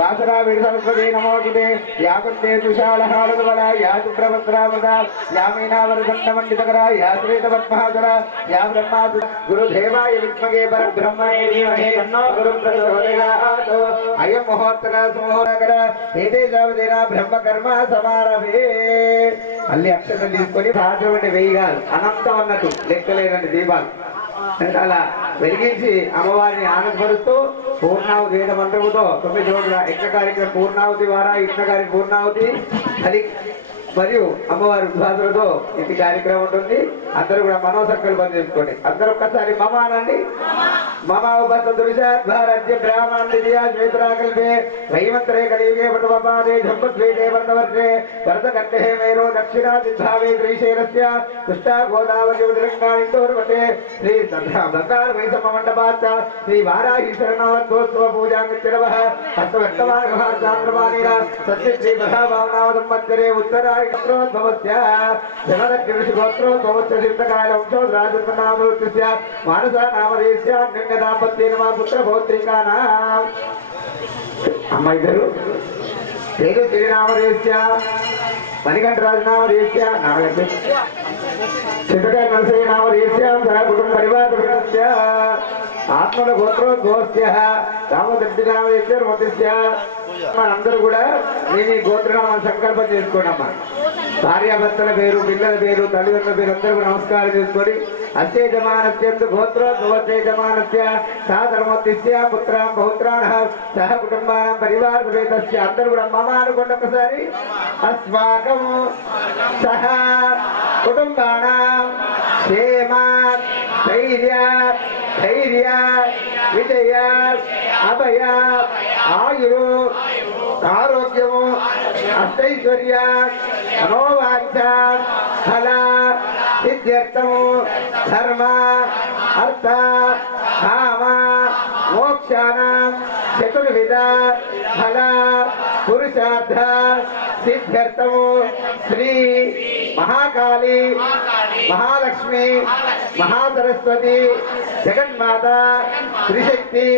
वासरा विरसरस्वती नमोऽस्तुते या कुन्ते तुषालहारदवला या शुभ्रवस्त्रावृता या मीनावरदण्डमण्डितकरा या श्वेतपद्मासरा या ब्रह्मा गुरुदेवाय विद्महे परब्रह्मणे धीमहि तन्नो गुरुः प्रचोदयात् अयं मुहूर्तः सुमुहूर्तः एते जावदेना ब्रह्मकर्म समारभे అల్లి అక్షరం తీసుకొని రాత్రి వేయగాలి అనంతం అన్నట్టు లెక్కలేదండి దీపాలు అలా వెలిగించి అమ్మవారిని ఆనందపరుస్తూ పూర్ణావతి వేద మంత్రముతో 9 రోజుల యజ్ఞ కార్యక్రమం పూర్ణావతి ద్వారా యజ్ఞ కార్యక్రమం పూర్ణావతి అది మరియు అమ్మవారి ఉద్వాసులతో ఇంటి కార్యక్రమం ఉంటుంది. అందరూ కూడా మనోసంకల్పం చేసుకోండి. అందరూ ఒక్కసారి మమ అనండి. మమ ఉపద్రుషాద్వారాజ్య బ్రాహ్మణ్య శ్వేతరాకల్పే వైమంత్రే కలియుగే పటువపాదే జంబద్వైతే వర్ణవర్షే వరదకట్టే మేరో దక్షిణాదిద్భావే శ్రీశైలస్య కృష్ణా గోదావరి తెలంగాణిందోర్వటే శ్రీ బంగార వైసమ్మ మండపాచ్చ శ్రీ వారాహి శరణావత్తోత్సవ పూజాంగతిరవః హస్తవర్తమానఘాచాంద్రమానేన సత్య శ్రీ మహాభావనామ సంవత్సరే ఉత్తరా గోత్రోద్భవస్య జనదగ్గిరిషిగోత్రోద్భవస్య సిద్ధకాయలంశో రాజనామృత్యస్య మానసా నామదేశ్య నిన్నదాపత్యేన మా పుత్ర పౌత్రికానాం అమ్మ ఇద్దరు పేరు శ్రీనామదేశ్య మణికంఠరాజు నామదేశ్య నామదేశ్య సిద్ధకాయ నరసయ్య నామదేశ్య సహ కుటుంబ పరివారస్య ఆత్మల గోత్రోద్భవస్య రామదగ్గి నామదేశ్య మోదస్య అందరూ కూడా నేను ఈ గోత్రనామాన్ని సంకల్పం చేసుకోండి అమ్మా. భార్యాభర్తల పేరు పిల్లల పేరు తల్లిదండ్రుల పేరు అందరూ నమస్కారం చేసుకొని అస్యజమానస్యందు గోత్రోద్భవస్యజమానస్య సహ ధర్మోత్తిస్య పుత్రాం పౌత్రాణః సహ కుటుంబానాం పరివార సమేతస్య అందరూ కూడా మమ అనుకోండి ఒకసారి. అస్మాకం సహ కుటుంబానాం క్షేమ ధైర్య ధైర్య విజయ అభయ ఆయురు ఆరోగ్యము అష్టైశ్వర్య మనోవాంఛ ఫల సిద్ధ్యర్థము ధర్మ అర్థ కామ మోక్షానాం చతుర్విధ ఫల పురుషార్థ సిద్ధ్యర్థము శ్రీ మహాకాళి మహాలక్ష్మి మహాసరస్వతి జగన్మాత త్రిశక్తి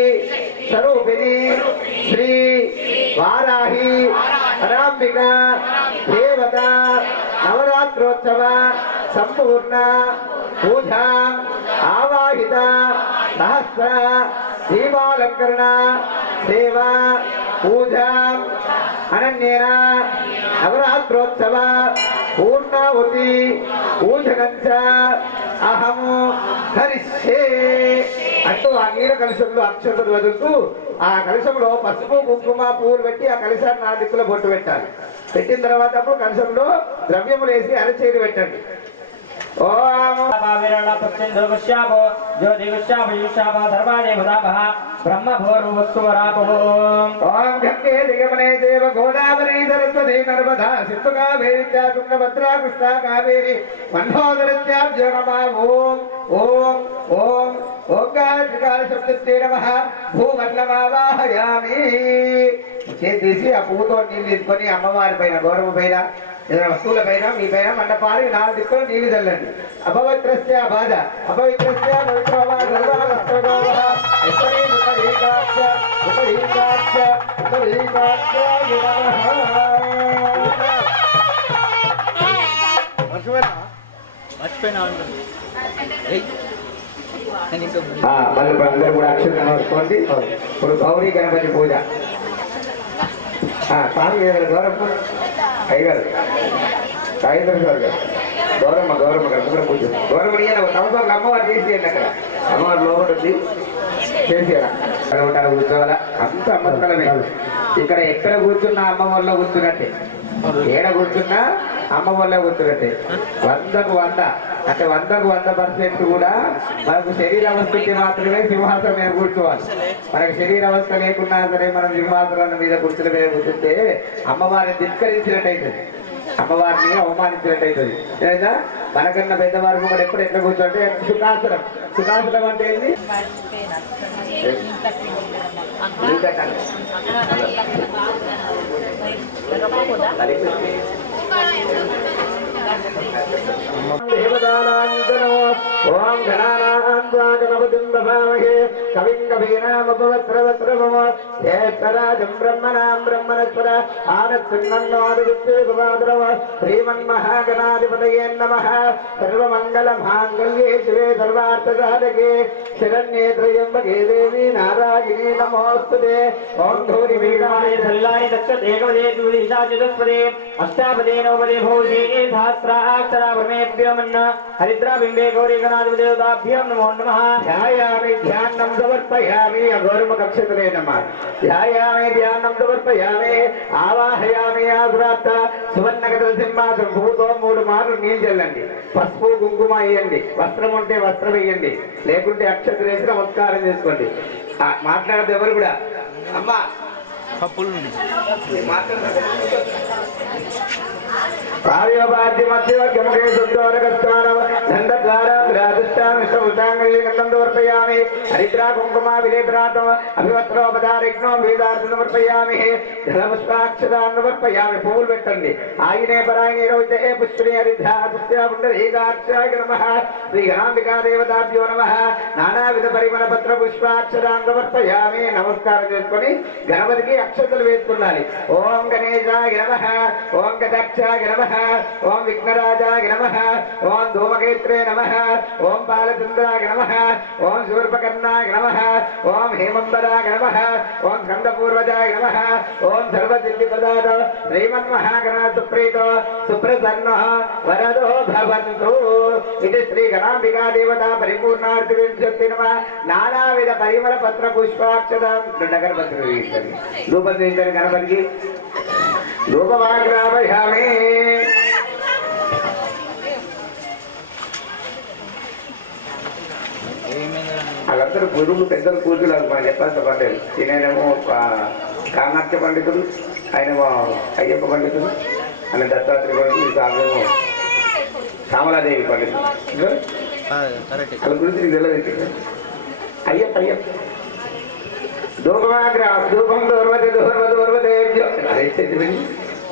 స్వరూపిణి శ్రీ వారాహి పరాంబిక దేవత నవరాత్రోత్సవ సంపూర్ణ పూజ ఆవాహిత సహస్ర దీపాలంకరణ సేవ పూజ అనన్యేన నవరాత్రోత్సవ పూర్ణావతి పూజనంచ అహము ధరిష్యే అంటూ ఆ నీల కలశంలో అక్షతలు వదులుతూ ఆ కలశంలో పసుపు కుంకుమ పువ్వులు పెట్టి ఆ కలశాన్ని 4 దిక్కుల బొట్టు పెట్టాలి. పెట్టిన తర్వాత అప్పుడు కలశంలో ద్రవ్యములు వేసి అరచేరు పెట్టండి. ఓం పావిరణ పచ్చందో గుష్యాపో జ్యోతి గుష్యాప యుష్యాప సర్వాదే భదాభః బ్రహ్మ భోర్వస్వరాపో ఓం గంగే దిగమనే దేవ గోదావరి సరస్వతి నర్మదా సింధు కావేరి తుంగభద్రా కృష్ణా కావేరి మండోదరస్యాభ్యో నమః. ఓం ఓం ఓం ఓంకార శబ్దస్తే నమః. భూమండలమావాహయామి. చేసి ఆ పువ్వుతో నీళ్ళు తీసుకొని అమ్మవారి పైన గౌరవ పైన ఏదైనా వస్తువుల పైన మీ పైన మండపాలు 4 దిక్కులు నీళ్ళు చల్లండి. అపవిత్రస్య బాధ అపవిత్రస్య అందరూ కూడా అక్షరం నమస్కోండి. ఇప్పుడు గౌరీ గణపతి పూజ స్వామి గౌరవ అయ్యగారు సాయంత్రం గారు గౌరమ్మ గౌరమ్మ గారు పూజ గౌరవని సంవత్సరాలు అమ్మవారు చేసేయండి. అక్కడ అమ్మవారు లోపడుంది చేసేయాలి కూర్చోవాలా అంత అమ్మస్థలమే. ఇక్కడ ఎక్కడ కూర్చున్నా అమ్మ వల్ల కూర్చున్నట్టే, ఏడ కూర్చున్నా అమ్మ వల్ల కూర్చున్నట్టే. 100కు 100 అంటే 100కు 100% కూడా మనకు శరీర అవస్థకి మాత్రమే సింహాసనం మీద కూర్చోవాలి. మనకు శరీర అవస్థ లేకున్నా సరే మనం సింహాసనం మీద కూర్చుని మీద కూర్చుంటే అమ్మవారిని ధిక్కరించినట్టయితుంది, అమ్మవారిని అవమానించినట్టయితుంది. లేదా మనకన్నా పెద్దవారు కూడా ఎప్పుడు ఎట్లా కూర్చోంటే సుఖాసనం. సుఖాసనం అంటే ఏంటి? దేవదానాంతరో ఓం గణానాం త్వా గణపతిం వవామహే కవిం కవీనాముపవస్త్రవస్త్రమమ జ్యేష్ఠరాజం బ్రహ్మణాం బ్రహ్మణస్పద ఆనత్సున్నోదిత్యేకుమాద్రవ శ్రీమన్మహాగణాధిపతయే నమః సర్వమంగళమాంగళ్యే శివే సర్వార్థసాధకే శరణ్యే త్రయంబకే దేవి నారాయణీ నమోస్తుతే ఓం ధూరి వీణాయ సల్లాని దక్షతే ఏకవదే ద్విదిశా చతుస్పదే అష్టాపదే నవపదే భోజే సహస్రాక్షరా బ్రహ్మేభ్యోమన్న హరిద్రా బింబే గౌరీ గణాధిపతి దేవతాభ్యం నమో నమః ధ్యాయామి ధ్యానం సమర్పయామి అఘోర్మకక్షత్రే నమః ధ్యాయామి ధ్యానం సమర్పయామి ఆవాహయామి ఆశ్రాత్త సువర్ణగత సింహాసనం భూతో 3 మార్లు నీళ్ళు చల్లండి పసుపు కుంకుమ వేయండి వస్త్రం ఉంటే వస్త్రం వేయండి లేకుంటే అక్షతలు వేసి నమస్కారం చేసుకోండి మాట్లాడదు ఎవరు కూడా అమ్మా కార్యోపాధ్యమధ్యవర్గముఖే శుద్ధోరగస్థానం దండద్వారాధిష్టామిష్టముష్టాంగందోర్పయామి హరిద్రా కుంకుమ విలేపరాటం అభివస్త్రోపదారిగ్నో వేదార్థమర్పయామి జలపుష్పాక్షరాన్వర్పయామి పువ్వులు పెట్టండి ఆగినే పరాయణే రోహితే పుష్పిణి హరిద్రాక్షాయ నమః శ్రీ గణాంబికా దేవతాభ్యో నమః నానావిధ పరిమళ పత్ర పుష్పాక్షరాన్వర్పయామి నమస్కారం చేసుకొని గణపతికి అక్షతలు వేసుకున్నాలి ఓం గణేశాయ నమః ఓం గదక్షాయ నమః ఓం విఘ్నరాజాయ నమః ఓం ధూమకేత్రే నమః ఓం బాలచంద్రాయ నమః ఓం శూర్పకర్ణాయ నమః ఓం హేమంబరాయ నమః ఓం స్కందపూర్వజాయ నమః ఓం సర్వసిద్ధిప్రదాత శ్రీమన్మహాగణాధ సుప్రీతో సుప్రసన్నః వరదో భవంతు ఇది శ్రీ గణాంబికా దేవతా పరిపూర్ణార్థి వింశతి నమః నానావిధ పరిమళ పత్ర పుష్పాక్షరం గణపతి రూపదించని గణపతికి రూపమాగ్రామయామి వాళ్ళందరూ గురువులు పెద్దలు పూజలు మనం చెప్పాల్సిన పండుగలు ఈయనేమో కామాఖ్య పండితుడు ఆయనేమో అయ్యప్ప పండితుడు ఆయన దత్తాత్రేయ పండితుడు ఆమెమో శ్యామలాదేవి పండితుడు వాళ్ళ గురించి నీకు తెలియదు అయ్యప్ప అయ్యప్ప ధూపమాగ్ర ధూపం దూర్వతే దూర్వదేవ్యో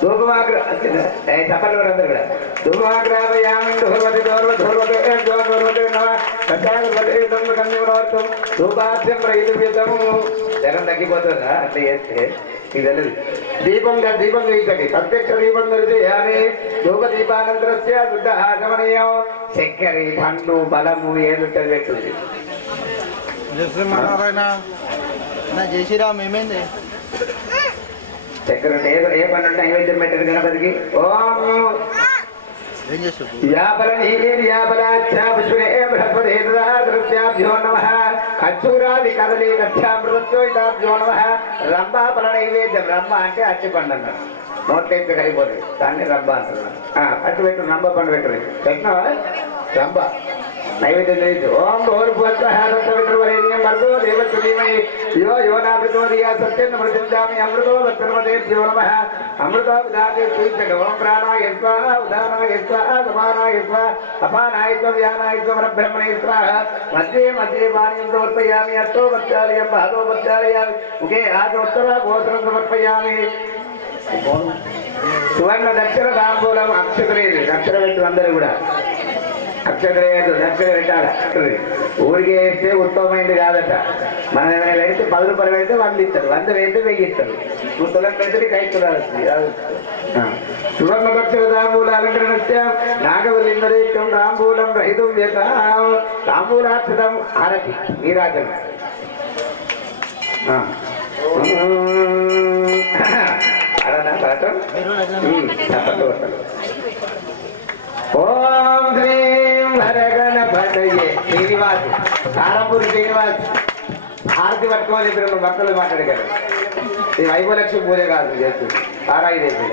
ధూపమాగ్ర చెప్పండి వారందరూ కూడా ధూపమాగ్రామయామి దూర్వతే నమస్కారం ధూపాద్యం ప్రయుద్ధము జనం తగ్గిపోతుందా అట్లా చేస్తే ఇది తెలియదు దీపం చేయించండి ప్రత్యక్ష దీపం దొరికితే ధూప దీపానంతరస్య శుద్ధ ఆగమనీయం చక్కెర పండు బలము ఏదుంటుంది పెట్టుది జై శ్రీరామ్ ఏమైంది చక్కెర ఉంటే ఏ పని ఉంటే నైవేద్యం పెట్టారు గణపతికి ఓం ఏం చేస్తావు ఖర్చూరాది కదలి కక్షామృత్యోభ్యో నమ రంభాఫల నైవేద్యం రంభ అంటే అచ్చి పండు అన్నారు నోట్లైతే కలిగిపోతుంది దాన్ని రంభ అంటున్నారు అట్టు పెట్టు రంభ పండు పెట్టు పెట్టినావా రంభ నైవేద్యం చేయొచ్చు ఓం భోర్భువస్వరేణ్యం వర్గో దేవత్వమై యో యోనామృతోదియా సత్యం మృతించామి అమృతో వర్తనమదేభ్యో నమః అమృతో విదాతే సూచక ఓం ప్రాణాయ స్వాహ ఉదానాయ స్వాహ సమానాయ స్వాహ అపానాయ స్వ వ్యానాయ స్వ పరబ్రహ్మణే స్వాహ మధ్యే మధ్యే పానీయం సమర్పయామి అస్తో వచ్చాలయం పాదో వచ్చాలయామి ముఖే ఆచోత్తర గోత్రం సమర్పయామి సువర్ణ దక్షిణ తాంబూలం అక్షతలేదు దక్షిణ పెట్టు అందరూ కూడా అక్షతలేదు దక్షిణ పెట్టాలి ఊరికి వేస్తే ఉత్తమమైంది కాదట మనం ఏమైనా వేస్తే 10 రూపాయలు పెడితే 100 ఇస్తారు 100 వేస్తే 1000 ఇస్తారు 2 తులం పెడితే 5 తులాలు వస్తుంది సువర్ణ దక్షిణ తాంబూల అలంకరణస్య నాగవల్లిందరేకం తాంబూలం రహితం వ్యతాం తాంబూలాక్షతం ఆరతి నీరాజనం అడనా పాఠం చెప్పండి ఓం శ్రీం హరగణపతయే శ్రీనివాస్ తారాపూరి శ్రీనివాస్ హారతి పట్టుకోవాలి ఇప్పుడు భక్తులు మాట్లాడగలరు ఇది వైభవలక్ష్మి పూజ కాదు చేస్తుంది తారాయి దేవి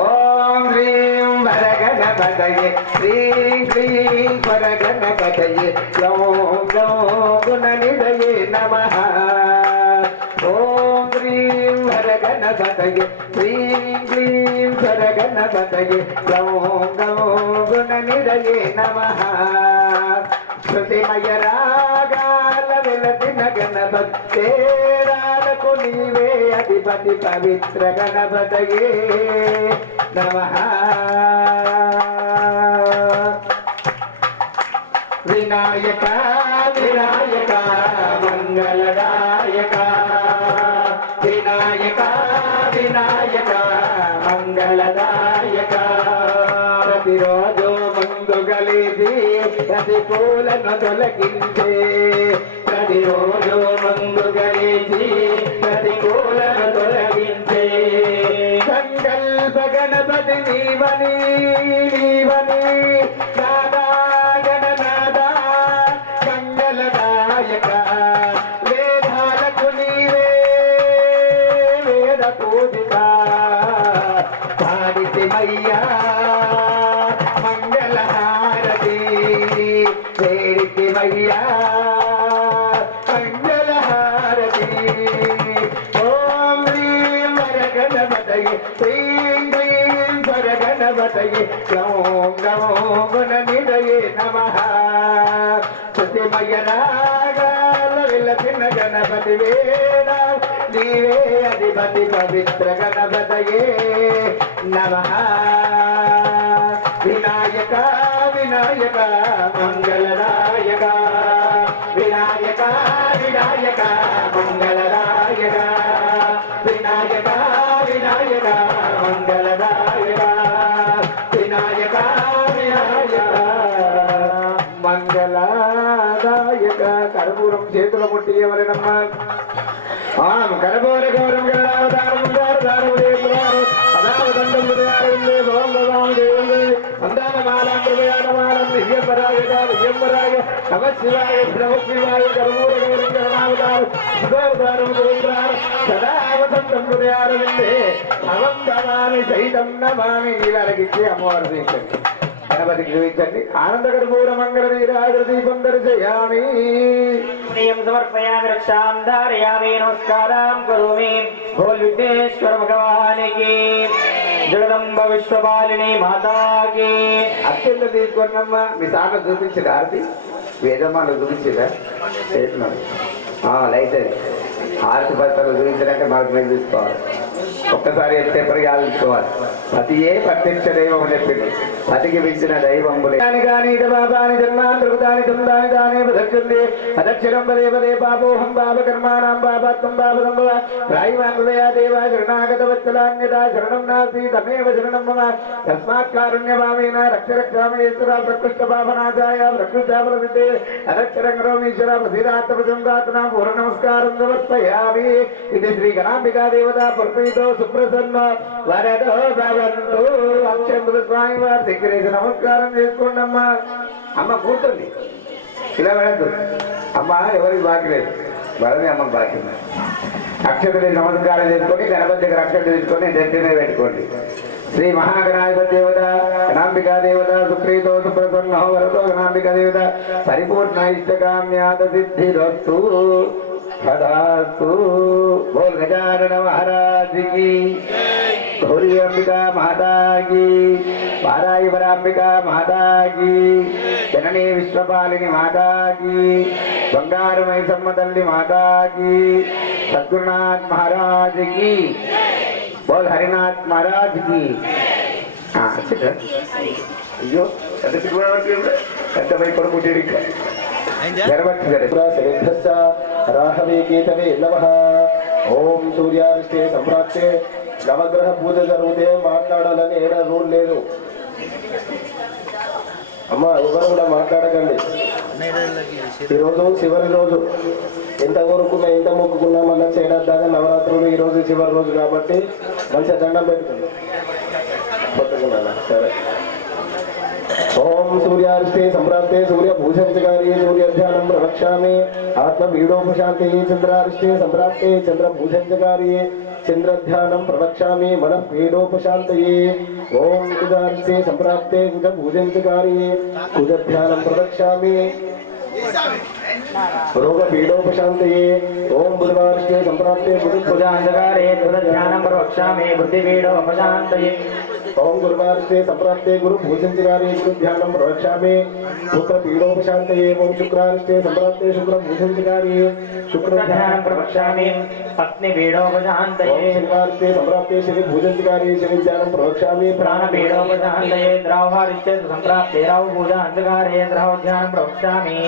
ఓం శ్రీం హరగణపతయే శ్రీం క్లీం హరగణపతయే ఓం గుణనిధయే నమః ఓం హ్రీం హరగణపతయే శ్రీం క్లీం హరగణపతయే ఓం గుణనిధయే నమః శృతిమయ రాగాల వెలసిన గణపతేరాలకు నీవే అధిపతి పవిత్ర గణపతయే నమః శ్రీ వినాయక వినాయక మంగళదాయక వినాయక వినాయక మంగళదాయక ప్రతిరోజు ముందు గలిసి ప్రతికూలను తొలగించే ప్రతిరోజు ముందు గలిసి ప్రతికూలను తొలగించే సంకల్ప గణపతి నీవని నీవని నాదా గణనాదా మంగళదాయక వేదాలకు నీవే వేద పూజిత పాడితిమయ్యా మంగళహారతి వేడితిమయ్యా మంగళహారతి ఓం హ్రీం వరగణపతయే హ్రీం హ్రీం వరగణపతయే ఓం నమో గుణనిధయే నమః సత్యమయ రాగాల విలసిన గణపతి వేద నీవే అధిపతి పవిత్ర గణపతయే నమః వినాయక వినాయక మంగళదాయక వినాయక వినాయక మంగళదాయక వినాయక వినాయక మంగళదాయక వినాయక వినాయక మంగళదాయక కర్పూరం చేతుల ముట్టి ఎవరినమ్మా కర్పూర గౌరం గణావతారం సంతానమాలం హృదయానమాలం దివ్యంబరాయ దివ్యంబరాయ నమ శివాయ నమ శివాయ కర్పూర గౌరం గణావతారం సుధావతారం గోత్రారం సదావతంతం హృదయారవిందే అవం దమామి సైతం నమామి నీళ్ళకిచ్చి అమ్మవారు దీవించండి గణపతికి దీవించండి ఆనందకర్పూర మంగళ నీరాజ దీపం దర్శయామి ప్రియం సమర్పయామి రక్షాం ధారయామి నమస్కారం కరోమి బోల్ విఘ్నేశ్వర భగవానికి జగదంబ విశ్వపాలిని మాతాకి అత్యంత తీసుకున్నమ్మా మీ సార్లు చూపించింది ఆరతి వేదమ్మాలు చూపించిందా లైట్ అది ఆరతి భర్తలు చూపించాలంటే మనకు మేము చూసుకోవాలి ఒక్కసారి చెప్తే ఆలోచించుకోవాలి పతియే ప్రత్యక్ష దైవం అని చెప్పింది పతికి మించిన దైవం కానీ బాబాని జన్మాంతృతాని చందాని దాని దక్షిణే అదక్షరం పదే పదే పాపోహం పాప కర్మాణం పాపాత్మం పాపదంభవ రాయిమాన్ హృదయ దేవ శరణాగత వత్సలాన్యత శరణం నాస్తి తమేవ శరణం మమ తస్మాత్ కారుణ్యభావేన రక్ష రక్షామయేశ్వర ప్రకృష్ట పాపనాశాయ ప్రకృష్టాఫల సిద్ధే అదక్షరం కరోమీశ్వర ప్రసీదాత్మ ప్రార్థన పూర్ణ నమస్కారం సమర్పయామి ఇది శ్రీ గణాంబికా దేవత పుర్పీతో సుప్రసన్న వరదో భవంతు అక్షంతుల స్వామి వారి దగ్గర నమస్కారం చేసుకోండి అమ్మా అమ్మ కూర్చోండి ఇలా వెళ్ళద్దు అమ్మ ఎవరికి బాకీ లేదు వరది అమ్మకి బాకీ ఉంది అక్షతులకి నమస్కారం చేసుకొని గణపతి దగ్గర అక్షత తీసుకొని దర్శనే పెట్టుకోండి శ్రీ మహాగణాధిపతి దేవత గణాంబికా దేవత సుప్రీతో సుప్రసన్న వరదో గణాంబికా దేవత పరిపూర్ణ ఇష్టకామ్యాత సిద్ధిరస్తు तदास्तु बोल गजानन महाराज की गौरी अंबिका माता की पाराई वरांबिका माता की जननी विश्वपालिनी माता की बंगारुमय सम्मतल्ली माता की सद्गुरुनाथ महाराज की बोल हरिनाथ महाराज की अयो राहवे केतवे नमः ओम सूर्यारिष्टे सम्राट्टे नवग्रह पूज जरूते మాట్లాడాలని ఏడ రూల్ లేదు అమ్మా ఎవరు కూడా మాట్లాడకండి ఈరోజు చివరి రోజు ఎంత కోరుకున్నా ఎంత మొక్కుకున్నా మళ్ళీ చేయడానికి నవరాత్రులు ఈరోజు చివరి రోజు కాబట్టి మంచిగా దండం పెట్టుకుంది పట్టుకున్నాను సరే ओम सूर्यारिष्टे सम्राट्टे सूर्य भूषणचकारी सूर्य ध्यानं प्रवक्ष्यामि आत्म पीडोपशांति चंद्रारिष्टे सम्राट्टे चंद्र भूषणचकारी चंद्र ध्यानं प्रवक्ष्यामि मन पीडोपशांतये ओम कुजारिष्टे सम्राट्टे कुज भूषणचकारी कुज ध्यानं प्रवक्ष्यामि रोगपीडोपशान्तये ओम बुधवार्ष्टे संप्राप्ते बुधपुजान्धकारे बुधध्यानं प्रवक्ष्यामि बुद्धिपीडोपशान्तये ओम गुरुवार्ष्टे संप्राप्ते गुरुभूषणकारे गुरुध्यानं प्रवक्ष्यामि पुत्रपीडोपशान्तये ओम शुक्रार्ष्टे संप्राप्ते शुक्रभूषणकारे शुक्रध्यानं प्रवक्ष्यामि पत्नीपीडोपशान्तये ओम शनिवार्ष्टे संप्राप्ते शनिभूषणकारे शनिध्यानं प्रवक्ष्यामि प्राणपीडोपशान्तये द्रावहारिष्टे संप्राप्ते राहुपूजान्धकारे द्रावध्यानं प्रवक्ष्यामि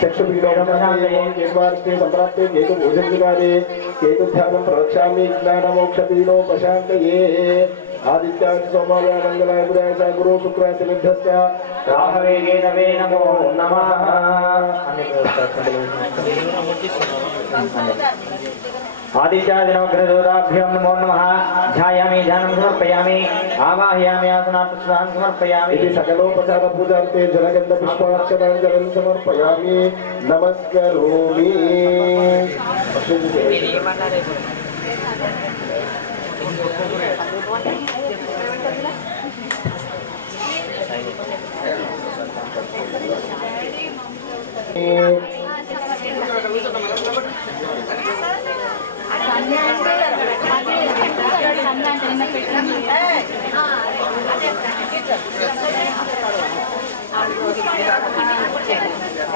चक्षुपीडोपशान्तये केतुवार्ष्टे संप्राप्ते केतुभूषणकारे केतुध्यानं प्रवक्ष्यामि ज्ञानमोक्षपीडोपशान्तये आदित्याय सोमाय मंगलाय बुधाय च गुरु शुक्राय शनिभ्यश्च राहवे केतवे नमो नमः आदित्यादिनवग्रहदेवताभ्यो नमो नमः ध्यायामि ध्यानं समर्पयामि आवाहयामि आसनात् समर्पयामि इति सकलोपचार पूजार्थे जलगन्ध पुष्पाक्षराञ्जलिं समर्पयामि नमस्करोमि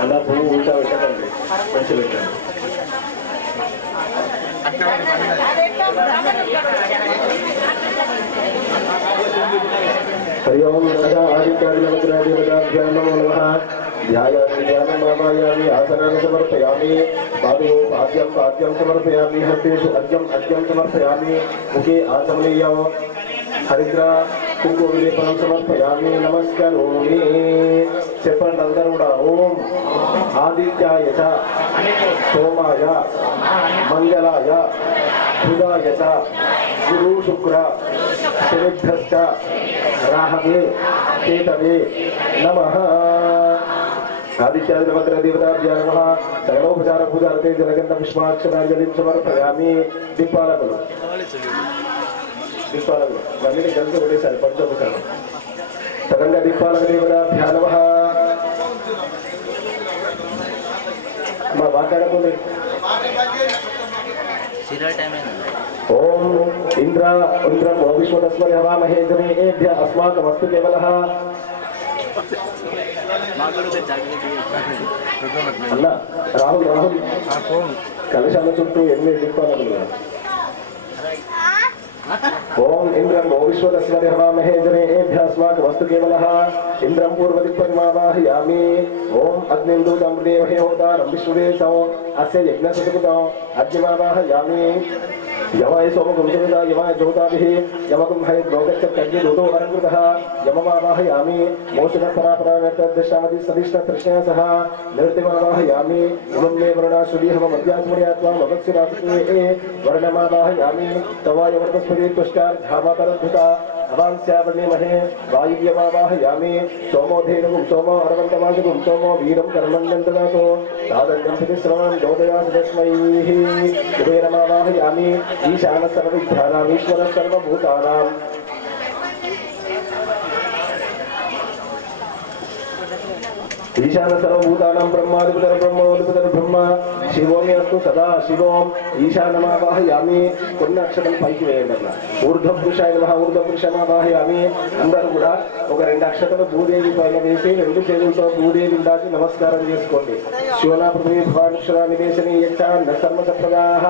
అలా పువ్వు ఉంటా పెట్టకండి మంచి పెట్టండి हरि ओम सदा आदित्यादिनवग्रहदेवताभ्यो नमो नमः ध्यायामि ध्यानं भावयामि आसनानि समर्पयामि पादौ पाद्यं समर्पयामि हस्तेषु अर्घ्यं समर्पयामि मुखे आचमनीयं हरिद्रा कुङ्कुमविलेपनं समर्पयामि नमस्करोमि చెప్పండి అందరూ కూడా ఓం ఆదిత్యాయ చ సోమాయ మంగళాయ బుధాయ చ గురు శుక్ర శనిభ్యశ్చ రాహవే కేతవే నమః ఆదిత్యాది నవగ్రహ దేవతాభ్యో నమః సకలోపచార పూజార్థే జలగంధ పుష్పాక్షరాంజలిం సమర్పయామి దీపాలకులు మళ్ళీ కలిసి ఒకటేసారి పంచోపచారం సకంగా దీపాలక దేవతాభ్యో నమః మా మాట్లాడకుండా ओम इंद्रम विश्वतस्मै हवामहे जनेभ्य अस्माकमस्तु केवलः అన్న రాహుల్ కలశాల చుట్టూ 8 దీపాలు ओम इंद्रम विश्वतस्मै हवामहे जनेभ्य अस्माकमस्तु केवलः इंद्रम पूर्वदिक्परिमावाहयामि ओम अग्निं दूतमृदेवहे होतारं विश्ववेशौ अस्य यज्ञसुतकृतौ अग्निमावाहयामि यमाय सोमगुरुजनिता यमाय ज्योताभिः यमगुं है द्रोगच्छत्कर्ये दूतो अलङ्कृतः यममावाहयामि मोचनपरापरावर्तदशामति सदिष्टतृष्णया सह नृत्यमावाहयामि इमं मे वरुणाश्वरीहममध्यात्मयात्वा ममत्सुरात्मे वर्णमावाहयामि तवायवर्तस्पति तुष्टार्धामातरद्भुता अवांस्यावर्णिमहे वायुव्यमावाहयामि सोमोधेनुगुं सोमो अरवन्तमाशुगुं सोमो वीरं कर्मण्यं ददातो तादन्यं प्रतिश्रवणं दोदयासि तस्मै कुबेरमावाहयामि ईशान सर्वविद्यानाम् ईश्वर सर्वभूतानाम् ईशान सर्वभूतानां ब्रह्माधिपतिर् ब्रह्म शिवोमे अस्तु सदा शिवोम ईशानमावाहयामि కొన్ని అక్షరం పైకి వేయండి అట్లా ఊర్ధ్వపురుషాయ నమః ఊర్ధ్వపురుషమావాహయామి అందరూ కూడా ఒక 2 అక్షరాలు భూదేవి పైన వేసి 2 చేతులతో భూదేవి దాచి నమస్కారం చేసుకోండి శివనా పృథివీ భవాక్షరా నివేశని యక్షాన్న సర్వసప్రదాః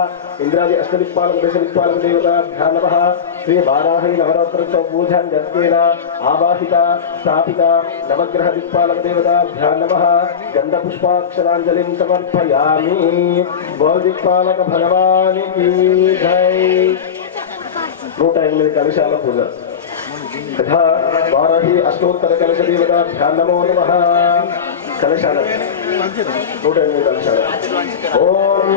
ఇంద్రాది అష్టదిక్పాలక దశదిక్పాలక దేవతాభ్యో నమః శ్రీ వారాహి నవరాత్ర పూజాం గత్యేన ఆవాహిత స్థాపిత నవగ్రహ దిక్పాలక దేవతాభ్యో నమః గంధ పుష్పాక్షరాంజలిం సమర్పయామి బోల్ దిక్పాలక భగవానికి జై 108 కలశాల పూజ तथा वाराही अष्टोत्तर कलश देवताभ्यां नमो नमः कलशाल 108 कलशाल ओम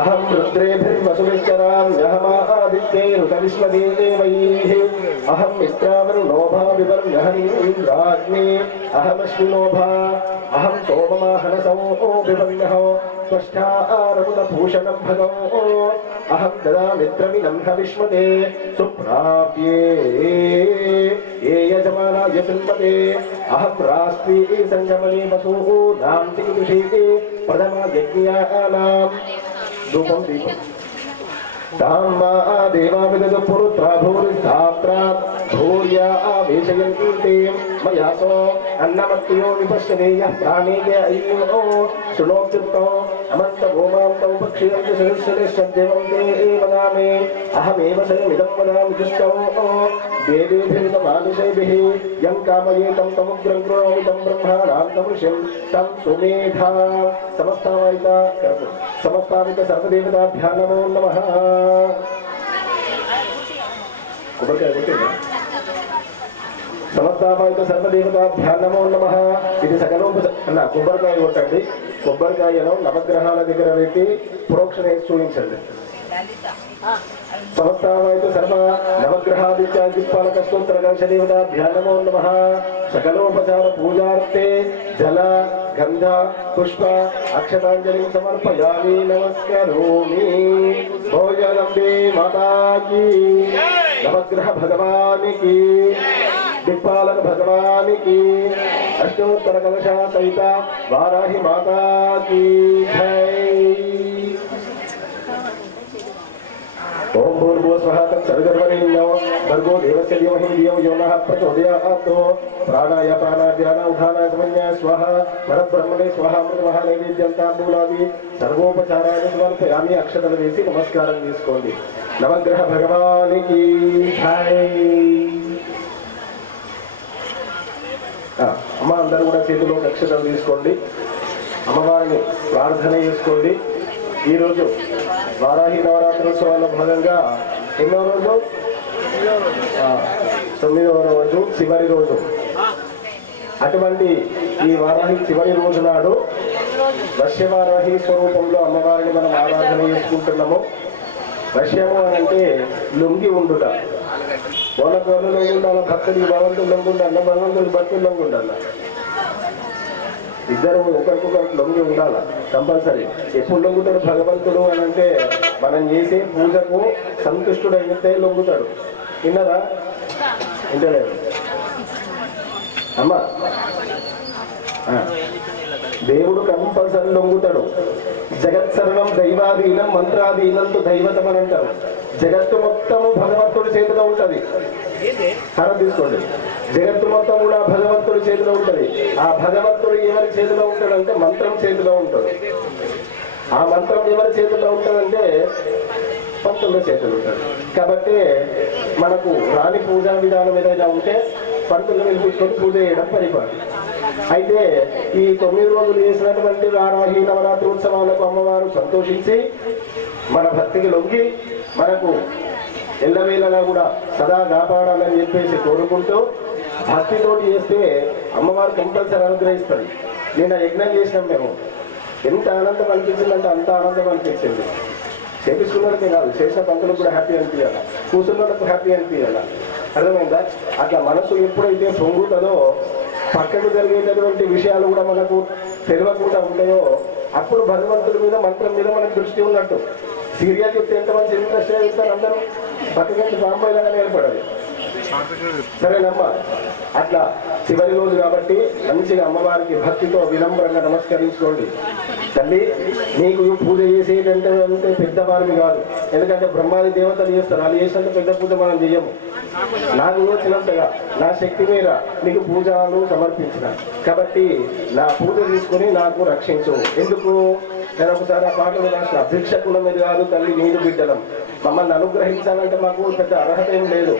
अहं रुद्रेभिर्वसुमिश्चराम्यहमादित्यैरुतविश्वदेवैः अहं मित्रावरुणोभा विवर्ण्यहनीन्द्राग्ने अहमश्विनोभा अहं सोममाहनसो विवर्ण्यः त्वष्टारमुदभूषणं भगो अहं ददा मित्रमिनं हविष्मते सुप्राप्ये ये यजमानाय सिन्मते अहं राष्ट्री संगमने वसूनां ऋषि प्रथमा यज्ञानां धूपं दीपम् ताम्मा देवा विदतु पुरुत्रा भूरिस्थात्रा भूर्या आवेशयन्ति मयासो अन्नमत्यो विपश्यते यः प्राणेय अय्यो शृणोत्युक्तो अमन्तभूमां तौ पक्षीयन्ति सहस्रदेवं ते वदामि अहमेव स्वयमिदं वदामि दुष्टौ देवेभिर्तमानुषैभिः यं कामयेतं तमुग्रं करोमि तं ब्रह्माणां तमुषं तं सुमेधा समस्तावित सर्वदेवताभ्यां नमो नमः సమస్తాపాయిత సర్వదేవతాభ్యా నమో నమః. ఇది సకలోపన కొబ్బరికాయ కొట్టండి. కొబ్బరికాయను నవగ్రహాల దగ్గర పెట్టి ప్రోక్షణ వేసి చూపించండి. సమస్తాపాయిత సర్వ నవగ్రహాదిత్యాదిపాలక స్తోత్ర గణేశదేవతాభ్యా నమో నమః. సకలోపచార పూజార్థే జల గంధ పుష్ప అక్షతాంజలి సమర్పయామి నమస్కరోమి. భోజనంబే మాతాకి నవగ్రహ భగవానికి దిక్పాలక భగవానికి అష్టోత్తర కలశ సహిత వారాహి మాతాకి జై. ఓం భూర్భువస్వః తత్సవితుర్వరేణ్యో భర్గో దేవస్య ధీమహి ధియో యో నః ప్రచోదయాత్. ప్రాణాయ ప్రాణాధ్యాన ఉదానాయ సమన్యాయ స్వాహ పరబ్రహ్మణే స్వాహ. అమృతమహ నైవేద్యం తాంబూలాది సర్వోపచారాన్ని సమర్పయామి. అక్షతలు వేసి నమస్కారం తీసుకోండి. నవగ్రహ భగవానికి జై. అమ్మ అందరూ కూడా చేతిలో అక్షతలు తీసుకోండి. అమ్మవారిని ప్రార్థన చేసుకోండి. ఈరోజు వారాహి నవరాత్రోత్సవాల్లో భాగంగా ఎన్నో రోజు 9వ రోజు చివరి రోజు. అటువంటి ఈ వారాహి చివరి రోజు నాడు వశ్యవారాహి స్వరూపంలో అమ్మవారిని మనం ఆరాధన చేసుకుంటున్నాము. వశ్యము అని అంటే లొంగి ఉండుట. వాళ్ళకు వాళ్ళు లొంగి ఉండాలి, భక్తులు భగవంతులు లొంగి ఉండాలి, భగవంతులు భక్తులు లొంగి ఉండాలి. ఇద్దరు ఒకరికొకరికి లొంగి ఉండాలి కంపల్సరీ. ఎప్పుడు లొంగుతాడు భగవంతుడు అని అంటే మనం చేసే పూజకు సంతుష్టుడైతే లొంగుతాడు. విన్నారా? వింటలేదు అమ్మా. దేవుడు కంపల్సరీ లొంగుతాడు. జగత్ సర్వం దైవాధీనం మంత్రాధీనంతో దైవతం అని అంటారు. జగత్తు మొత్తము భగవంతుడి చేతిలో ఉంటది. హారం తీసుకోండి. జగత్తు మొత్తం కూడా భగవంతుడి చేతిలో ఉంటది. ఆ భగవంతుడు ఎవరి చేతిలో ఉంటాడంటే మంత్రం చేతిలో ఉంటాడు. ఆ మంత్రం ఎవరి చేతిలో ఉంటుందంటే పంతుల చేతులు ఉంటాడు. కాబట్టి మనకు రాని పూజా విధానం ఏదైనా ఉంటే పంతులు పిలిపించుకొని పూజ చేయడం పరిపాటి. అయితే ఈ 9 రోజులు చేసినటువంటి వారాహి నవరాత్రి ఉత్సవాలకు అమ్మవారు సంతోషించి మన భక్తికి లొంగి మనకు ఎల్లవేళలా కూడా సదా కాపాడాలని చెప్పేసి కోరుకుంటూ భక్తితోటి చేస్తే అమ్మవారు కంపల్సరీ అనుగ్రహిస్తుంది. నిన్న యజ్ఞం చేసినాం మేము. ఎంత ఆనందం అనిపించిందంటే అంత ఆనందం అనిపించింది. చేపించుకున్నది కాదు, చేసిన పంతులకు కూడా హ్యాపీ అనిపించాలా, కూర్చున్నలకు హ్యాపీ అనిపించాలా. అర్థమైందా? అట్లా మనసు ఎప్పుడైతే పొంగుతుందో పక్కకు జరిగేటటువంటి విషయాలు కూడా మనకు తెలియకుండా ఉంటాయో అప్పుడు భగవంతుడి మీద మంత్రం మీద మనకు దృష్టి ఉన్నట్టు. సీరియల్ చెప్తే ఎంతమంది ఇంట్రెస్ట్ చేస్తారు అందరూ పక్కకి బాంబాయిలాగా ఏర్పడాలి. సరేనమ్మా. అట్లా చివరి రోజు కాబట్టి మంచిగా అమ్మవారికి భక్తితో వినమ్రంగా నమస్కరించుకోండి. తల్లి నీకు పూజ చేసేటంటే అంటే పెద్దవారిని కాదు. ఎందుకంటే బ్రహ్మాది దేవతలు చేస్తారు. వాళ్ళు చేసినంత పెద్ద పూజ మనం చెయ్యము. నాకు వచ్చినంతగా నా శక్తి మీద నీకు పూజలు సమర్పించిన కాబట్టి నా పూజ తీసుకొని నాకు రక్షించు. ఎందుకు? నేను ఒకసారి ఆ పాటలు రాసిన భిక్షకుల మీద కాదు తల్లి నీరు బిడ్డలం. మమ్మల్ని అనుగ్రహించాలంటే మాకు పెద్ద అర్హత ఏం లేదు.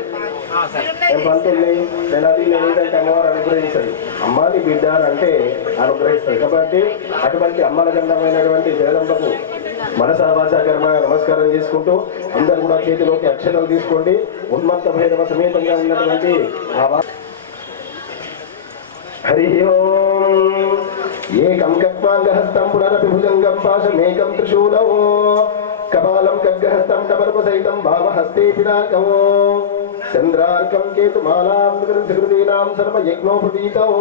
నేను పంతుల్ని నేను అది లేదంటే అమ్మవారు అనుగ్రహించదు. అమ్మాది బిడ్డ అంటే అనుగ్రహిస్తుంది. కాబట్టి అటువంటి అమ్మల గంధమైనటువంటి జగదంబకు మనసా వాచా కర్మగా నమస్కారం చేసుకుంటూ అందరూ కూడా చేతిలోకి అక్షరాలు తీసుకోండి. ఉన్మత్త భైరవ సమేతంగా ఉన్నటువంటి హరి ఓం. ఏకం కత్వాంగహస్తం పునరపి భుజంగం పాశమేకం త్రిశూలం కపాలం ఖడ్గహస్తం కపర్పసహితం భావహస్తే పినాకం చంద్రార్కం కేతుమాలాం కృతీనాం సర్వయజ్ఞోపవీతం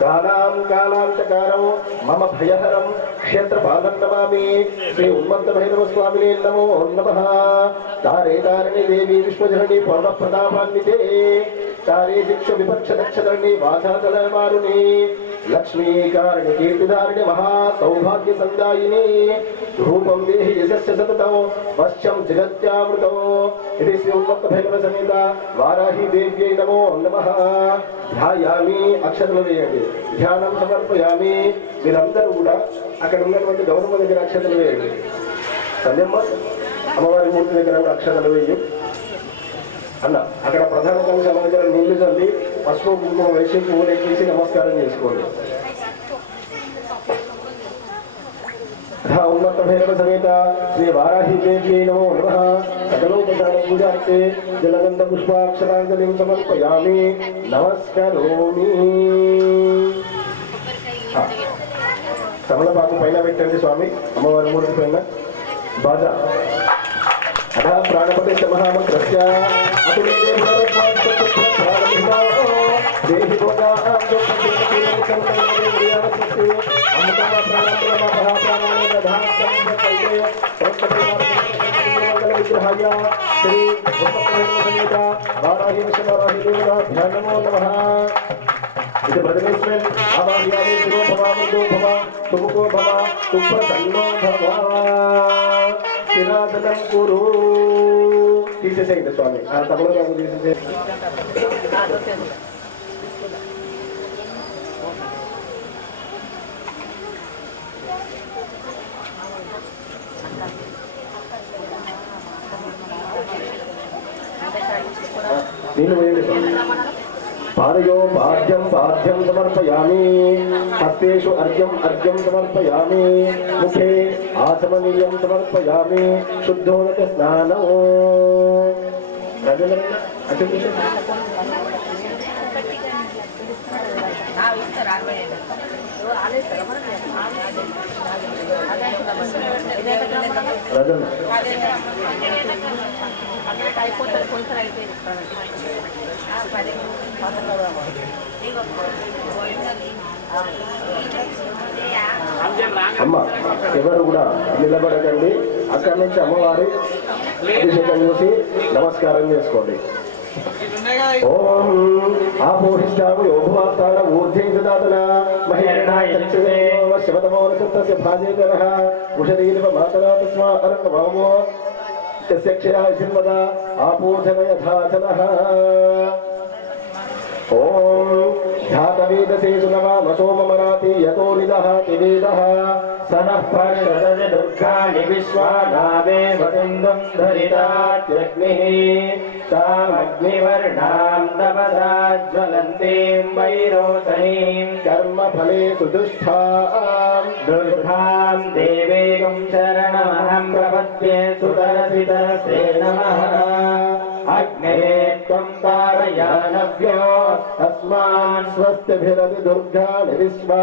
కాలాం కాలాంతకారం మమ భయహరం క్షేత్రపాలం నమామి. శ్రీ ఉన్మంత భైరవ స్వామినే నమో నమః. తారే తారిణి దేవి విశ్వజనని పౌర్ణ ప్రతాపాన్వితే తారే దీక్ష విపక్ష దక్షధరణి వాచాచలమారుణి లక్ష్మీకారిణి కీర్తిదారిణి మహాసౌభాగ్య సందాయిని రూపం దేహి యశస్య సతతం వర్షం జగత్యామృతం ఇది శ్రీ ఉన్మత్త భైరవ సమేత వారాహి దేవ్యై నమో నమః. ధ్యాయామి అక్షతలు వేయండి, ధ్యానం సమర్పయామి. మీరందరూ కూడా అక్కడ ఉన్నటువంటి గౌరవ దగ్గర అక్షతలు వేయండి. సంధ్యమ్మ అమ్మవారి మూర్తి దగ్గర కూడా అక్షతలు వేయి అన్న. అక్కడ ప్రధాన కలిసి అమ్మ దగ్గర నీళ్లు చల్లి పసుపు కుంకుమ వేసి పువ్వులు ఎక్కేసి నమస్కారం చేసుకోండి. ఉన్నత భైరవ సమేత శ్రీ వారాహి దేవ్యై నమో నమః. సకలోపచార పూజార్తే జలగంధ పుష్పాక్షరాంజలిం సమర్పయామి. నమస్కరోమి. తమలపాకు పైన పెట్టండి స్వామి, అమ్మవారి మూర్తి పైన. బాజా అధా ప్రాణపతి మహామంత్రస్య అతులేదే దేహి విగ్రహాయ శ్రీ సమేత వారాహి నమో నమః. ఇది ప్రథమేశ్వరం ఆవాహయామి. శివో భవ మృదో భవ సుముఖో భవ సుప్రసన్నో భవ స్థిరాసనం కురు. తీసేసేయండి స్వామి, ఆ తమలో రంగు తీసేసే. నీళ్ళు వేయండి స్వామి. పాదయో పాద్యం సమర్పయామి. హస్తేషు అర్ఘ్యం సమర్పయామి. ముఖే ఆచమనీయం సమర్పయామి. శుద్ధోదక స్నానం. అమ్మ ఎవరు కూడా నిలబడకండి. అక్కడి నుంచి అమ్మవారి అభిషేకం చూసి నమస్కారం చేసుకోండి. ఓం ఆపోహిష్టాము యోభువాస్తాన ఊర్ధ్వే దదాతన మహేరణాయ శివతమోనసత్తస్య భాజేతనః ఉషదీర్వ మాతరా తస్మా అరణ్యవామో తస్య క్షయాయ శిర్వద ఆపోధన యథాచనః. ఓం ధ్యాతవేదసే సునవామసో మమరాతి యతో నిదహాతి వేదః సనః ప్రషదజ దుర్గాణి విశ్వానామే వసిందం ధరితాత్యగ్నిః తామగ్నివర్ణాం తపసా జ్వలంతీం వైరోచనీం కర్మఫలే సుదుష్టాం దుర్గాం దేవీం శరణమహం ప్రపద్యే సుతరసితరసే నమః. అగ్నే త్వం తారయానవ్యో తస్మాన్ స్వస్తిభిరది దుర్గాణి విశ్వా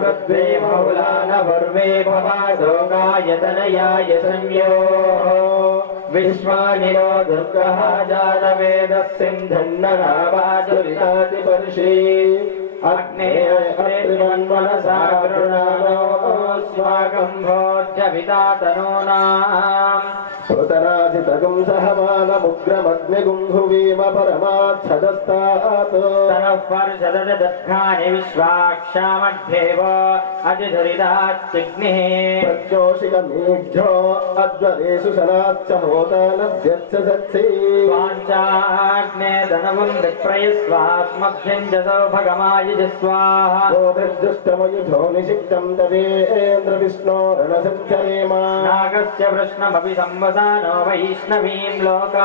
వృద్వే బహుళాన వర్వే భవాదోగాయతనయాయ సంయో విశ్వానిరో దుర్గః జాతవేదః సింధన్నరావాదురితాతి పరుషే అగ్నే అత్రిమన్మనసా కరుణానో స్వాగం భోజ్యవితాతనూనాం పృతరాజితగం సహమానముగ్రమగ్నిగుంహువీమ పరమాత్సదస్తాత్ సనఃపర్షదదద్ఘాని విశ్వాక్షామధ్యేవ అజిధరిదాత్యగ్నిః ప్రత్యోషికమీఢ్యో అద్వరేషు సనాచ్చ హోతానద్యచ్చ సత్సీ వాంఛాగ్నే ధనవం విప్రయస్వాస్మభ్యం జసో భగమాయుజస్వాహ గోభిర్దుష్టమయుధో నిషిక్తం తవేంద్ర విష్ణో రణసచ్చరేమా నాగస్య వృష్ణమపి సంవదానో వైష్ణవీం లోక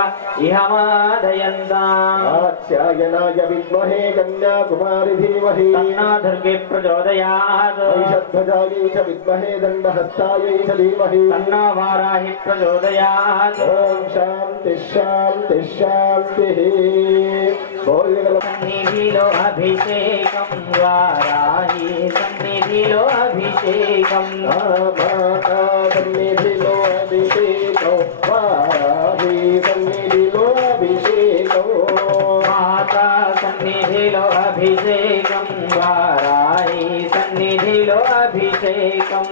ఇహమాదయంతాం ఆచ్యాయనాయ విద్మహే కన్యాకుమారి ధీమహి తన్నో దుర్గే ప్రచోదయాత్ వైషధ్వజాయై చ విద్మహే దండహస్తాయై చ ధీమహి తన్నో వారాహి ప్రచోదయాత్. ఓం శాంతి శాంతి శాంతి. సన్నిధిలో అభిషేకం వారాహి సన్నిధిలో అభిషేకం మాతా సన్నిధిలో అభిషేకం వారాహి సన్నిధిలో అభిషేకం మాతా సన్నిధిలో అభిషేకం వారాహి సన్నిధిలో అభిషేకం.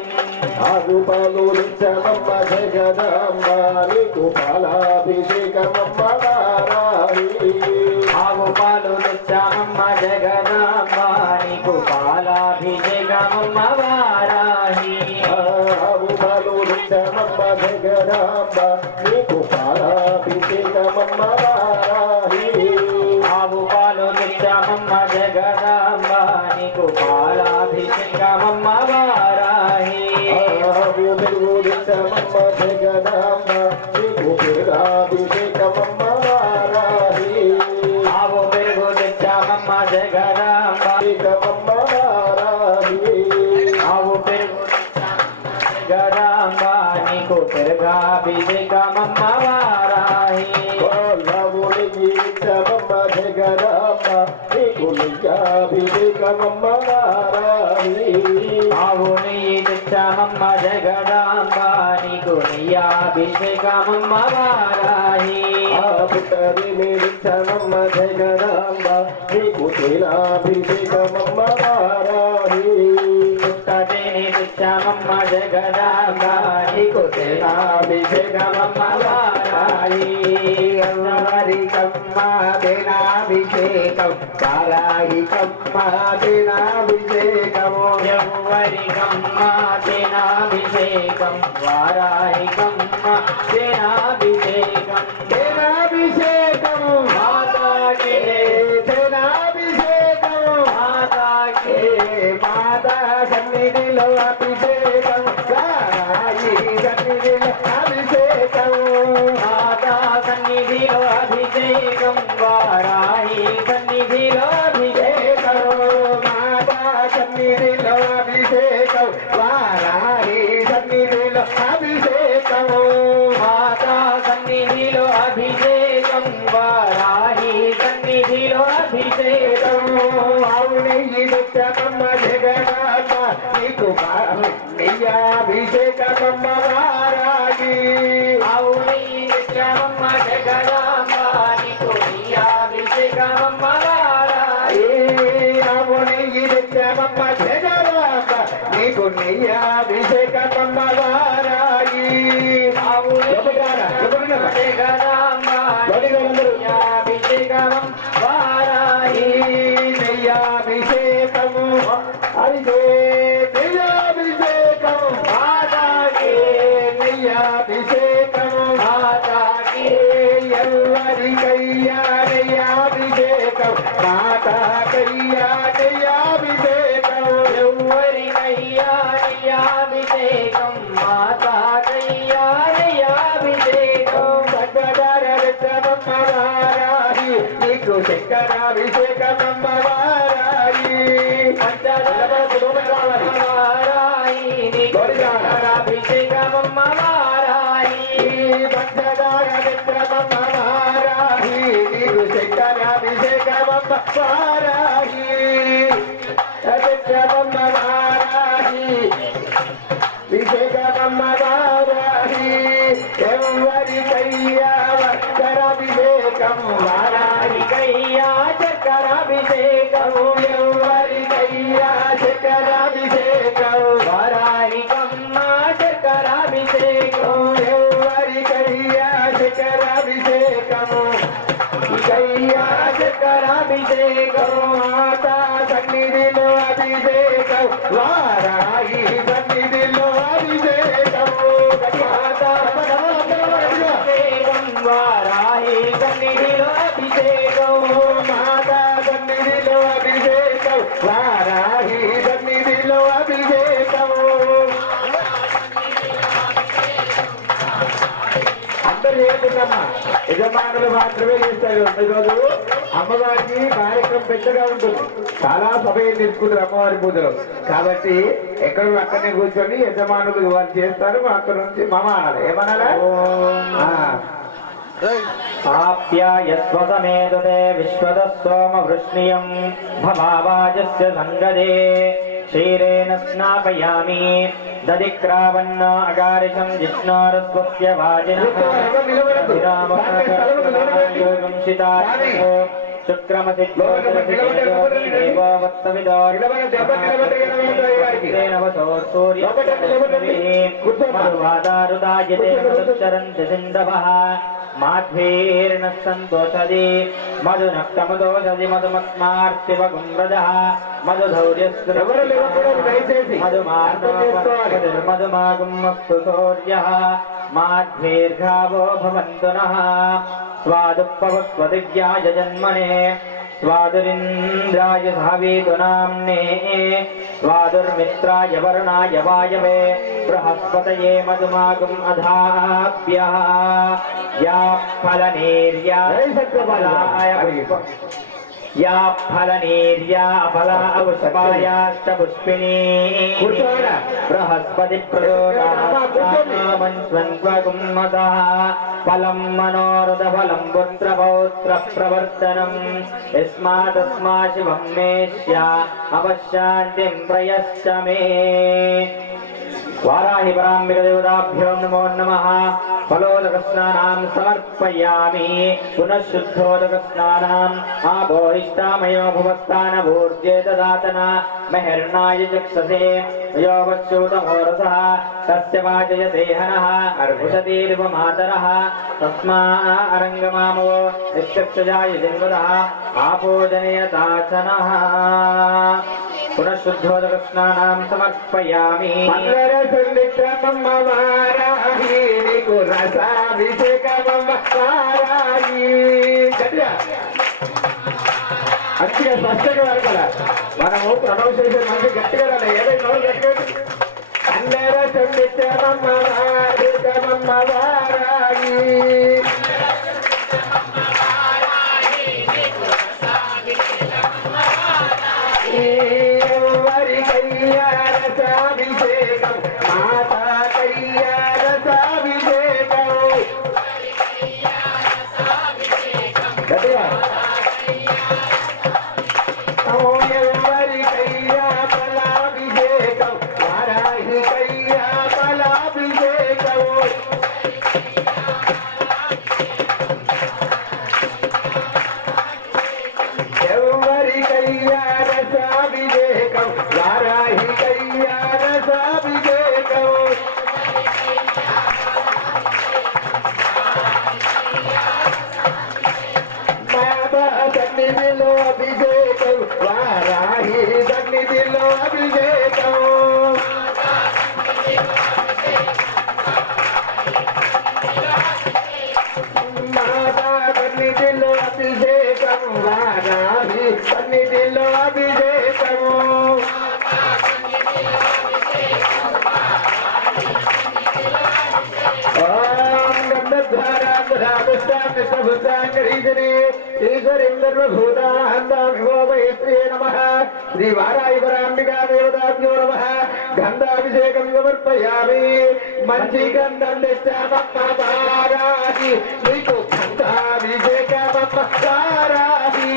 ఆగుపాలు నిత్యమమ్మ జగదాంబ నీకు పాలాభిషేకమమ్మ వారాహి ఆగుపాలు నిత్యమమ్మ జగదాంబ నీకు పాలాభిషేకమమ్మ వారాహి ఆవు పాలు తెచ్చామమ్మ జగదాంబ నీకు పాలాభిషేకమమ్మ వారాహి ఆవు పెరుగు తెచ్చామమ్మ జగదాంబ నీకు పెరుగాభిషేకమమ్మ వారాహి ఆవు పెరుగు తెచ్చామమ్మ జగదాంబ అభిషేకమమ్మ వారాహి ఆవు పెరుగు జగదాంబ నీకు పెరుగాభిషేకమమ్మ వారాహి నవ్వుడికి ఇచ్చామమ్మ జగదాంబ నీకు నిజాభిషేకమమ్మ వారాహి ఆవు నెయ్యి తెచ్చామమ్మ జగదాంబ నీకు నెయ్యాభిషేకమమ్మ వారాహి పుట్టరి నిలిచామమ్మ జగదాంబ నీకు తేలాభిషేకమమ్మ వారాహి పుట్టని తెచ్చామమ్మ జగదాంబ నీకు తేనాభిషేకమమ్మ వారాహి ఎవరికమ్మ తేనాభిషేకం వారాహికమ్మ తేనాభిషేకము ఎవరికమ్మ తేనాభిషేకం వారాహికమ్మ తేనాభిషేకం తేనాభిషేకము మాతాకి తేనాభిషేకము మాతాకి మాతా సన్నిధిలో అభిషేకం వారాహి సన్నిధిలో అభిషేకం మాతా సన్నిధిలో అభిషేకం వారాహి సన్నిధిలో అభిషేకం మాతా సన్నిధిలో అభిషేకం వారాహి సన్నిధిలో అభిషేకం మాతా సన్నిధిలో అభిషేకం వారాహి సన్నిధిలో అభిషేకం అవునయ్యి తెచ్చామమ్మ జగదాంబ నీకు నెయ్యాభిషేకమమ్మ వారాహి అవునయ్యి తెచ్చామమ్మ జగదాంబ నీకు నెయ్యాభిషేకమమ్మ వారాహి అవునయ్యి తెచ్చామమ్మ జగదాంబ నీకు నెయ్యాభిషేకమమ్మ వారాహి జగదాంబ నెయ్యాభిషేకమం వారాహి నెయ్యాభిషేకము అయితే నెయ్యాభిషేకము మాతాకి నెయ్యాభిషేకము మాతాకి ఎవరికయ్యా నెయ్యాభిషేకం మాతాకయ్యా నెయ్యాభిషేకం ఎవరికయ్యా నెయ్యాభిషేకం మాతాకయ్యా నెయ్యాభిషేకం చక్కదార విత్తమమ్మ వారాహి నీకు చక్కరాభిషేకమమ్మ వారాహి వారాహి నీకు అభిషేకమమ్మ వారాహి పంచదార విత్తమమ్మ వారాహి నీకు చక్కరాభిషేకమమ్మ వారాహి విత్తమమ్మ వారాహి అభిషేకమమ్మ వారాహి ఎవరికయ్యా వస్త్రాభిషేకం వారాహికయ్యా చక్కరాభిషేకము ఎవరికయ్యా చక్రాభిషేకం వారాహికమ్మ చక్కరాభిషేకం ఎవరికయ్యా చక్రాభిషేకము కయ్యా చక్కరాభిషేకం మాతా సన్నిధిలో అభిషేకం వారాహి సన్నిధిలో అభిషేకము మాతా అభిషేకం వారాహి సన్నిధిలో అభిషేకం మాతా సన్నిధిలో అభిషేకం వారాహి సన్నిధిలో అభిషేకము అందరూ చేయకుందమ్మా యజమానులు మాత్రమే చేస్తారు ఈరోజు అమ్మవారికి కార్యక్రమం పెద్దగా ఉంటుంది చాలా సమయం తీసుకుంటారు అమ్మవారి పూజలో కాబట్టి ఎక్కడ అక్కడనే కూర్చొని యజమానులు వారు చేస్తారు అక్కడ నుంచి మమ అనాలి ఏమనాలా ఆప్యాయస్వసమేతుతే విశ్వదः సోమవృష్ణియం భవావాజస్య సంగదే క్షీరేణ స్నాపయామి దధిక్రావన్న అగారికం జిష్ణారస్వస్య వాజినః విరామయోగం శితార్థో శుక్రమసిద్ధారుదాయతే మాధ్వేర్న సంతోషది మధునక్తమదోషది మధుమత్మార్తివగుం వ్రజః మధుధౌర్యస్సు ఎవరు లేకపోతే దయచేసి మధుమాగం మస్తు సూర్యః మాధ్వేర్ఘావో భవంతు నః స్వాదుపవస్వదివ్యాయ జన్మనే स्वादुरिन्द्राय सावेतु नाम्ने स्वादुर्मित्राय वरुणाय वायवे बृहस्पतये मधुमागम् अधाभ्यः या फलनेर्या या फलनेर्या फला पुष्पायाश्च पुष्पिणी बृहस्पति प्रदोषामन्त्वन्त्वगुम्मतः फलं मनोरथफलं पुत्रपौत्रप्रवर्तनम् यस्मादस्मा शिवं मेष्य अपशान्तिं प्रयश्च मे वाराहि पराम्बिकदेवताभ्यो नमो नमः फलोदकस्नानां समर्पयामि पुनः शुद्धोदकस्नानाम् आभोरिष्टामयो भुवस्तानभूर्जे ददातना मेहर्णाय चक्षसे यो वच्यूतमोरसः तस्य वाचयते हनः अर्भुषतीर्वमातरः तस्मा अरङ्गमामो निश्चक्षजाय जन्मदः आपोजनयताचनः पुनः शुद्धोदकस्नानां समर्पयामि మంచిగా స్పష్టంగా వరకలా మనము ప్రొనౌన్సియేషన్ మంచి గట్టిగా రాలే ఏదైనా నోరు గట్టిగా అందర చండితమమ్మ వారాయి ఎవరి కయ్యారసాభిషేకం మాతా కయ్యారసాభిషేకం గట్టిగా ఎవరి కయ్యా ఫలాభిషేకం వారాహి కయ్యా ఫలాభిషేకం ఎవరి కయ్యా రసాభిషేకం వారాహి కయ్యా రసాభిషేకం బాబా సన్నిధిలో అభిషేకం వారాహి సన్నిధిలో అభిషేకం బాబా సన్నిధిలో అభిషేకం వారాహి సన్నిధిలో అభిషేకము ఓం గంధద్వారాంధ్రాభిష్టాంగరీజనే ఈశ్వరీం సర్వభూతాహంతామివోమహేత్రే నమః శ్రీ వారాయిపరాంబికా దేవతాభ్యో నమః గంధాభిషేకం సమర్పయామి మంచి గంధం తెచ్చామమ్మ వారాహి నీకు గంధాభిషేకమమ్మ వారాహి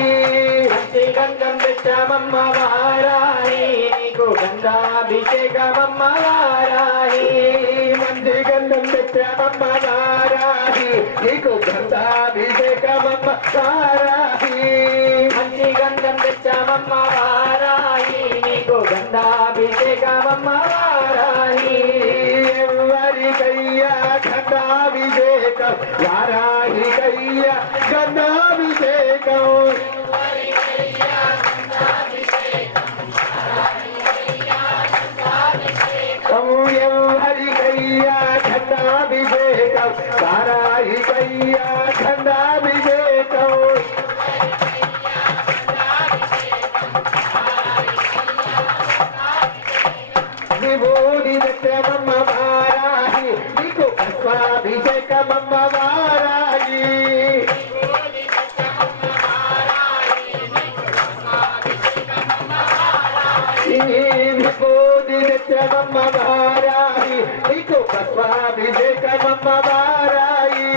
మంచి గంధం తెచ్చామమ్మ వారాహి నీకు గంధాభిషేకమమ్మ వారాహి మంచి గంధం తెచ్చామమ్మ వారాహి నీకు గంధాభిషేకమమ్మ వారాహి మంచి గంధం తెచ్చామమ్మ వారాహి నీకు గంధాభిషేకమమ్మ వారాహి ఎవరి కయ్యా గంధాభిషేకం వారాహి కయ్యా గంధాభిషేకం ఎవరి కయ్యా గంధాభిషేకం వారాహి కయ్యా గంధాభిషేకం విభూది దత్తమమ్మ వారాహి నీకు పుష్పాభిషేకమమ్మ వారాహి విభూది దత్తమమ్మ వారాహి నీకు పుష్పాభిషేకమమ్మ వారాహి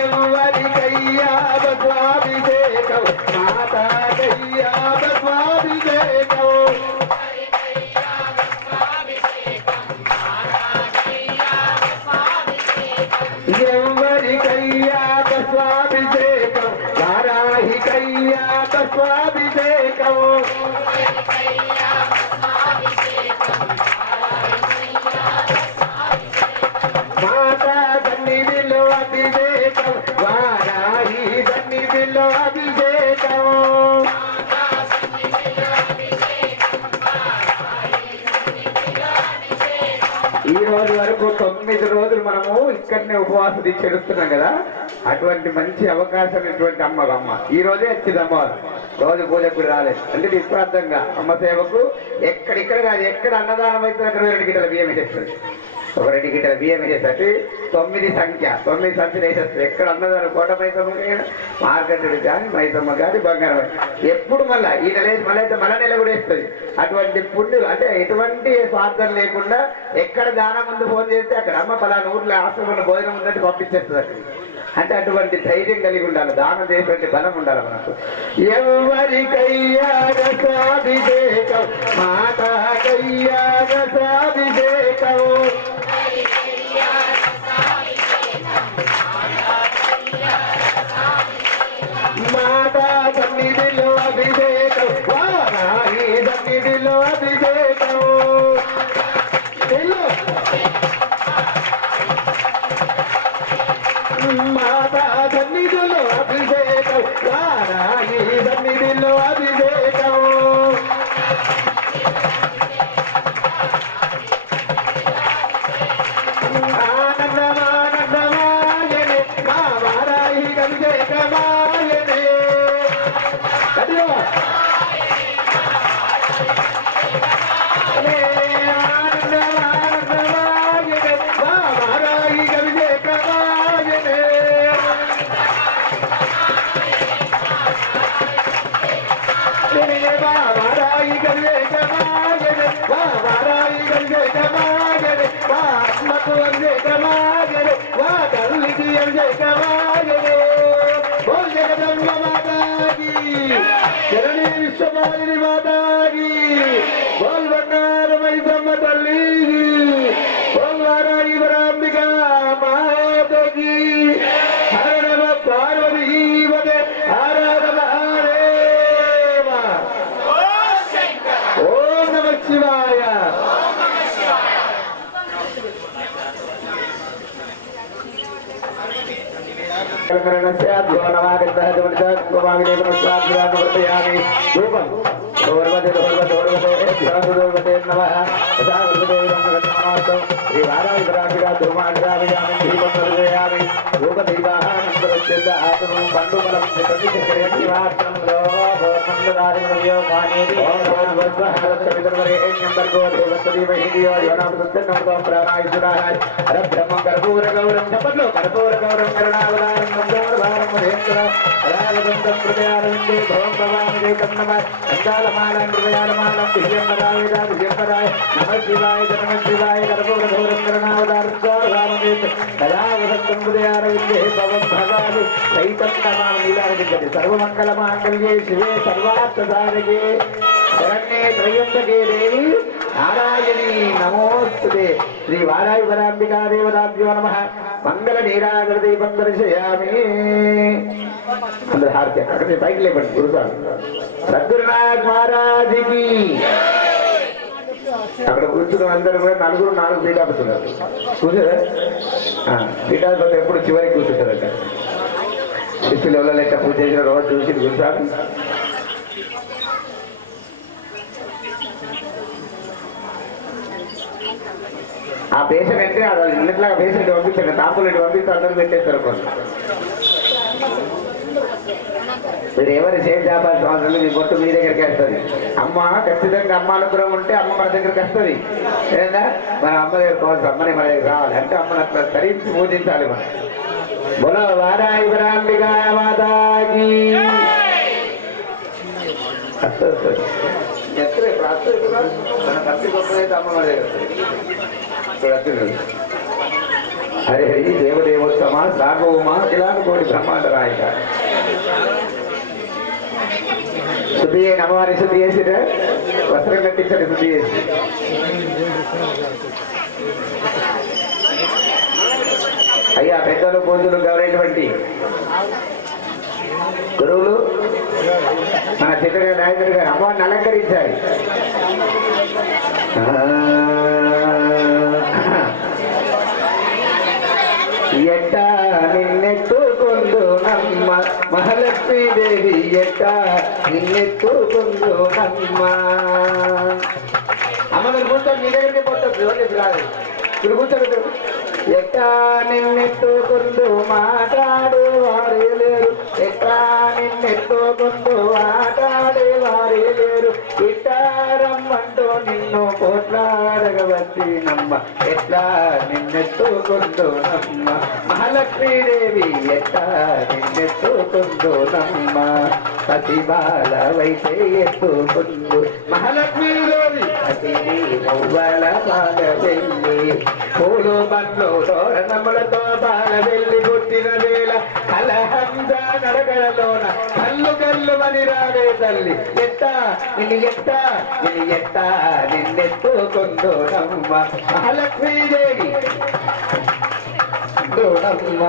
ఎవరి కయ్యా భస్వాభిషేకం మాతా కయ్యా భస్వాభిషేకం ఎవరి కయ్యా భస్వాభిషేకం వారాహి కయ్యా భస్వాభిషేకం ఈ రోజు వరకు 9 రోజులు మనము ఇక్కడనే ఉపవాసం తీసి చెడుస్తున్నాం కదా, అటువంటి మంచి అవకాశం ఇటువంటి అమ్మ ఈ రోజే వచ్చింది అమ్మవారు. రోజు పూజకు రాలేదు అంటే నిస్వార్థంగా అమ్మ సేవకు ఎక్కడిక్కడ కాదు, ఎక్కడ అన్నదానం అయితే అక్కడ 2 గిట్టల బియ్యం వేసేస్తుంది. ఒక 2 గిట్టల బియ్యం వేసేసరికి 9 సంఖ్య 9 సంఖ్యలు వేసేస్తుంది. ఎక్కడ అన్నదానం కోట మైసమ్మ మార్కెట్ కానీ మైసమ్మ కానీ బంగారం ఎప్పుడు మళ్ళీ ఈ నెల వేసి మళ్ళీ అయితే మళ్ళా నెల కూడా వేస్తుంది. అటువంటి పుణ్యులు అంటే ఎటువంటి స్వార్థం లేకుండా ఎక్కడ దానం ముందు ఫోన్ చేస్తే అక్కడ అమ్మ పలానా ఊర్లో ఆశ్రమంలో భోజనం ఉందంటే పంపించేస్తుంది అక్కడ. అంటే అటువంటి ధైర్యం కలిగి ఉండాలి, దానం చేసేటువంటి బలం ఉండాలి మనకు. ఎవరికయ్యాగ సాధిసేకం మాతాకయ్యాగ సాధిసేకం మాతా సన్నిధిలో అభిషేకం వారాహి సన్నిధిలో అభిషేకం మాతా సన్నిధిలో అభిషేకం వారాహి సన్నిధిలో అభిషేకం ఆనందమానందమాయనే మా వారాహి అభిషేకమాయనే కదిలో ఆనందమానందమాయనే మా వారాహి అభిషేకమాయనే వారాహి అభిషేకమాయనే మా వారాహి అభిషేకమాయనే మా అమ్మకు అభిషేకమాయనే మా తల్లికి అభిషేకమాయనే బోల్ జగదంబ మాతాకి జననీ విశ్వమాలిని మాతాకి బోల్ బంగారు మైసమ్మ తల్లికి బోల్ వారాహి వరాంబికా మాతకి హర నమ పార్వతీ వదే ఆరాధ మహాదేవ ఓం నమ శివాయ. సర్వమంగళమాంగళ్యే శివే సర్వార్థసాధకే శరణ్యే త్రయంబకే దేవి నారాయణీ నమోస్తుతే. శ్రీ వారాహి వరాంబికా దేవతాభ్యో నమః. మంగళ నీరాగర దీపం దర్శయామి. అందరు హారతి అక్కడ పైకి లేపండి గురుసారి సద్గురునాథ్ మహారాజుకి. అక్కడ కూర్చున్న అందరూ కూడా 4 పీఠాపతున్నారు కూర్చోరా. పీఠాపతులు ఎప్పుడు చివరికి కూర్చుంటారట. శిష్యులు ఎవరో లెక్క పూజ చేసిన రోజు చూసి గురుసారి ఆ పేషెంట్ అంటే ఇట్లా పేషెంట్ పంపించండి, తాపులు ఇటు పంపిస్తే అందరూ పెట్టేస్తారు. కొంచెం మీరు ఎవరు సేమ్ చేపాల్సిన అవసరం లేదు, బొట్టు మీ దగ్గరికి వస్తుంది. అమ్మ ఖచ్చితంగా అమ్మ అనుగ్రహం ఉంటే అమ్మ మన దగ్గరికి వస్తుంది. ఏదైనా మన అమ్మ దగ్గర కావాల్సిన అమ్మని మన దగ్గర రావాలి అంటే అమ్మని అట్లా ధరించి పూజించాలి. మనం బోలో వారాహి వరాంబికా మాతాకి. ఎక్కడ ఇప్పుడు వస్తుంది మన తప్పి గొప్పదైతే అమ్మ మన దగ్గర వస్తుంది. హరి హరి దేవదేవోత్తమ సార్వభౌమ కిలానుకోటి బ్రహ్మాండ రాయిక. శుద్ధి అయిన అమ్మవారి శుద్ధి చేసి వస్త్రం కట్టించండి. శుద్ధి చేసి అయ్యా పెద్దలు పూజలు గౌరవటువంటి గురువులు మన చిత్రగా నాయకుడు గారు అమ్మవారిని అలంకరించాలి. ఎట్ట నిన్నెత్తుకుందు నమ్మ మహాలక్ష్మీదేవి, ఎట్ట నిన్నెత్తుకుందు నమ్మ. అమ్మగారు కూర్చొని మీ దగ్గరికి పోతుంది, రాదు కూర్చోబెట్టు. ఎట్టా నిన్నెత్తుకుంటూ మాట్లాడే వారే లేరు, ఎట్టా నిన్నెత్తుకుంటూ మాట్లాడే వారే లేరు, ఇట్టా రమ్మంటూ నిన్ను పోట్లాడగవచ్చి నమ్మ, ఎట్లా నిన్నెత్తుకుంటూ నమ్మ మహాలక్ష్మీదేవి, ఎట్టా నిన్నెత్తుకుంటూ నమ్మ పతిబాల వైతే ఎత్తుకుందు మహాలక్ష్మీదేవి, అతి మువ్వల బాల వెళ్ళి పూలు బండ్లు తోరణములతో బాల వెళ్ళి పుట్టిన వేళ కలహంస నడకలలోన కళ్ళు కళ్ళు మని రావే తల్లి, ఎట్టా నిన్నెత్తుకుందో నమ్మ మహాలక్ష్మీదేవి నమ్మ,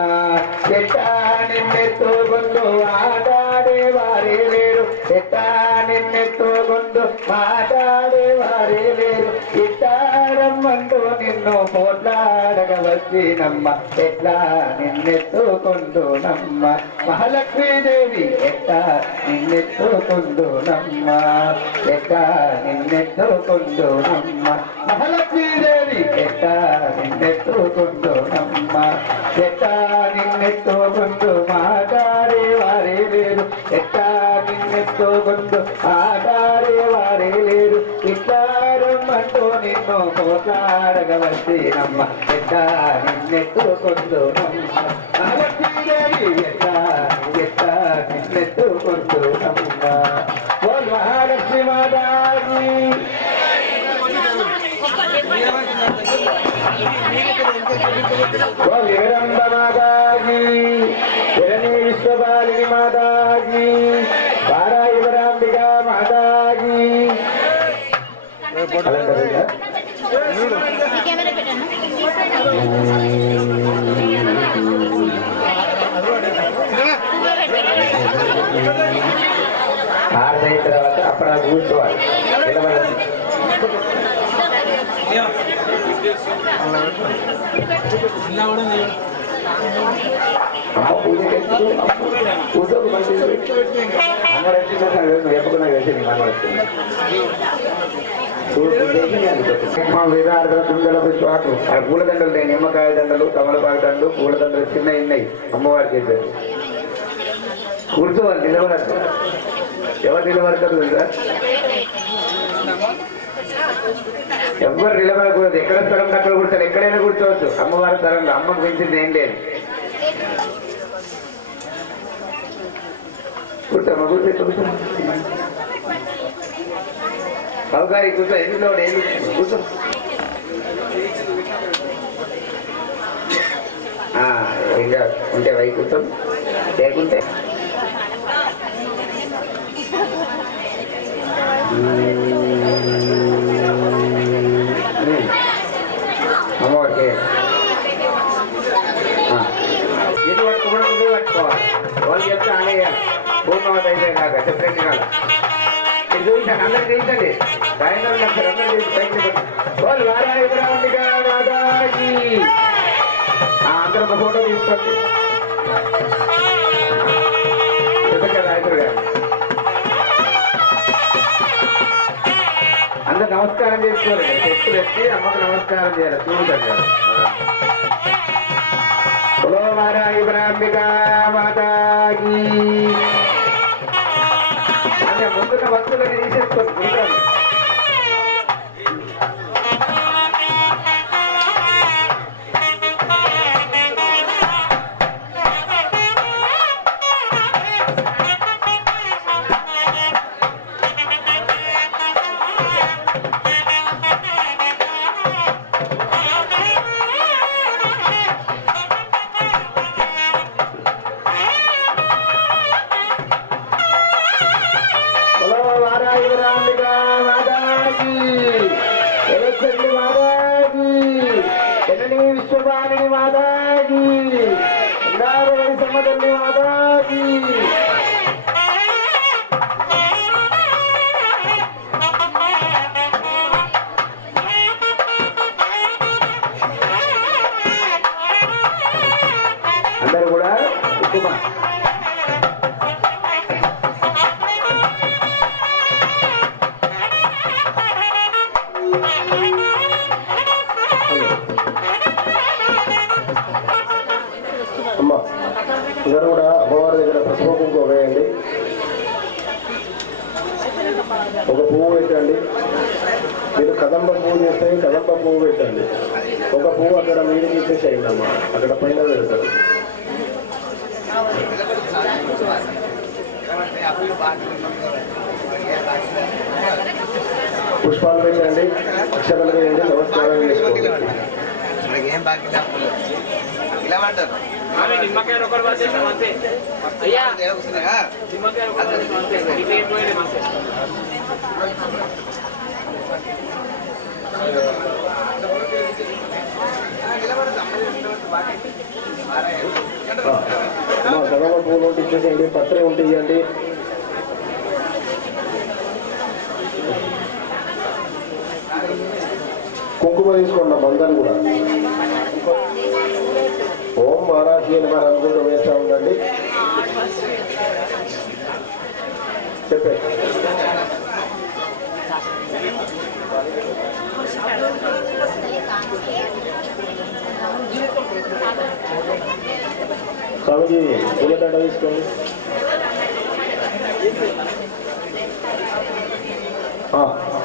ఎట్టా నిన్నెత్తుకుందో ఆటాడే వారే లేరు, ఎట్టా నిన్నెత్తుకుందో మాట్లాడే వారే లేరు, ఇట్టారమ్మంటూ నిన్ను పోట్లాడగవచ్చి నమ్మ, ఎట్లా నిన్నెత్తుకుందో నమ్మ మహాలక్ష్మీదేవి, ఎట్టా నిన్నెత్తుకుందో నమ్మ, ఎట్టా నిన్నెత్తుకుందో నమ్మ మహాలక్ష్మీదేవి, ఎట్టా నిన్నెత్తుకుందో నమ్మ, ఎట్టా నిన్నెత్తుకుందో మాట్లాడే వారే లేరు, ఎట్టా నిన్నెత్తుకుందో ఆటాడే వారే లేరు, ఇట్టారమ్మంటూ నిన్ను పోట్లాడగవచ్చి నమ్మ, ఎట్టా నిన్నెత్తుకుందో నమ్మ మహాలక్ష్మీదేవి, ఎట్టా నిన్నెత్తుకుందో నమ్మ. బోల్ మహాలక్ష్మి మాతాకి, బోల్ జగదంబ మాతాకి, జననీ విశ్వపాలిని మాతాకి, పారాయువరాంబిక మాతాకి. ఆరైన తర్వాత అప్పుడు కూర్చోవాలి, నిలబడాలి. అమ్మ పూజ పూజకు మంచిది అమ్మడు వచ్చిందా ఎప్పుకున్నా కలిసి వేదార్థ కుండల పుష్పాకు పూలదండలు లేని నిమ్మకాయ దండలు, తమలపాకు దండలు, పూలదండలు చిన్న ఉన్నాయి అమ్మవారికి చేశారు. కూర్చోవాలి, నిలబడద్దు. ఎవరు నిలబడతారు కదా, ఎవ్వరు నిలబడకూడదు. ఎక్కడ స్థలం అక్కడ కూర్చోరు, ఎక్కడైనా కూర్చోవచ్చు. అమ్మవారి స్థలంలో అమ్మకు పెంచింది ఏం లేదు. కూర్చోమ్మా, కూర్చో సౌకారి కూర్చో, ఎందులో కూర్చో. ఇంకా ఉంటే వై కూర్చో, లేకుంటే అమ్మవారికి ఇది పట్టుకోవడం ఇది పట్టుకోవాలి. వాళ్ళు చెప్తే అనేయాలి. పూర్ణవత అయితే కాక సెపరేట్ కాదు. ఇది చూపించండి, అందరికి చేయించండి. సాయంత్రం వాళ్ళు వారాయిబ్రాంబికా మాతాకి అందరూ ఒక ఫోటో తీసుకోండి. రాయకుడు గారు అందరు నమస్కారం చేసుకోవాలి. చెప్పులు ఎత్తి అమ్మకు నమస్కారం చేయాలి. చూడండి వారాయిబ్రాంబికా మాతాకి అంటే ముందున్న వస్తువులని తీసేసుకోండి. విశ్వపాలిని మాతాకి, సమ్మతల్లి మాతాకి. అందరూ కూడా ఉత్తమ అందరూ కూడా అమ్మవారి దగ్గర పసుపు కుంకుమ వేయండి. ఒక పువ్వు పెట్టండి. మీరు కదంబ పువ్వు చేస్తే కదంబ పువ్వు పెట్టండి. ఒక పువ్వు అక్కడ మీదకి ఇచ్చేసేయండి అమ్మ, అక్కడ పైన పెడతారు. పుష్పాలు పెట్టండి, అక్షరాలు వేయండి, నమస్కారం చేసుకోండి. నిమ్మకాయలు ఒకటి పట్టేసాం అంతే. అయ్యా నిమ్మకాయలు ఒకటి పట్టేసాం అంతే. ఇట్లా ఏం పోయలేదు అంతే. కదమ పూలు ఉంటే ఇచ్చేసేయండి, పత్రి ఉంటే ఇవ్వండి. కుంకుమ తీసుకోండి అందరు కూడా. ఓం మహారాజీ మరి అనుకుంటూ వేస్తూ ఉండండి. చెప్పే స్వామిజీ పూలదండ తీసుకోండి.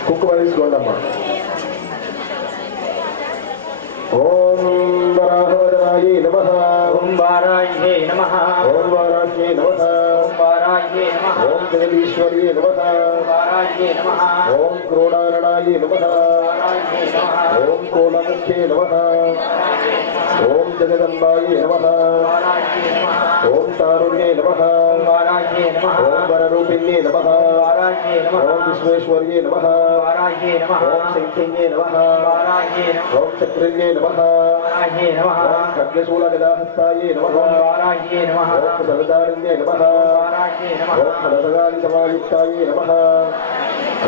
కుంకుమ తీసుకోండి అమ్మా. ఓం వరాహవదనాయే నమః. ఓం వారాయే నమః. ఓం వారాహ్యే నమః. ఓం వారాయే నమః. ఓం జగదీశ్వర్యే నమః. వారాయే నమః. ఓం క్రోడారణాయే నమః. వారాయే నమః. ఓం కోలముఖ్యే నమః. ఓం జగదంబాయే నమః. వారాయే నమః. ఓం తారుణ్యే నమః. వారాయే నమః. ఓం వరరూపిణ్యే నమః. వారాయే నమః. ఓం విశ్వేశ్వర్యే నమః. వారాయే నమః. ఓం శంఖిన్యే నమః. వారాయే నమః. ఓం చక్రిణ్యే నమః. వారాయే నమః. ఓం ఖడ్గశూలగదాహస్తాయే నమః. వారాయే నమః. ఓం సరదారణ్యే నమః. వారాయే నమః. ఓం ఫలసగాలి సమాయుక్తాయే నమః.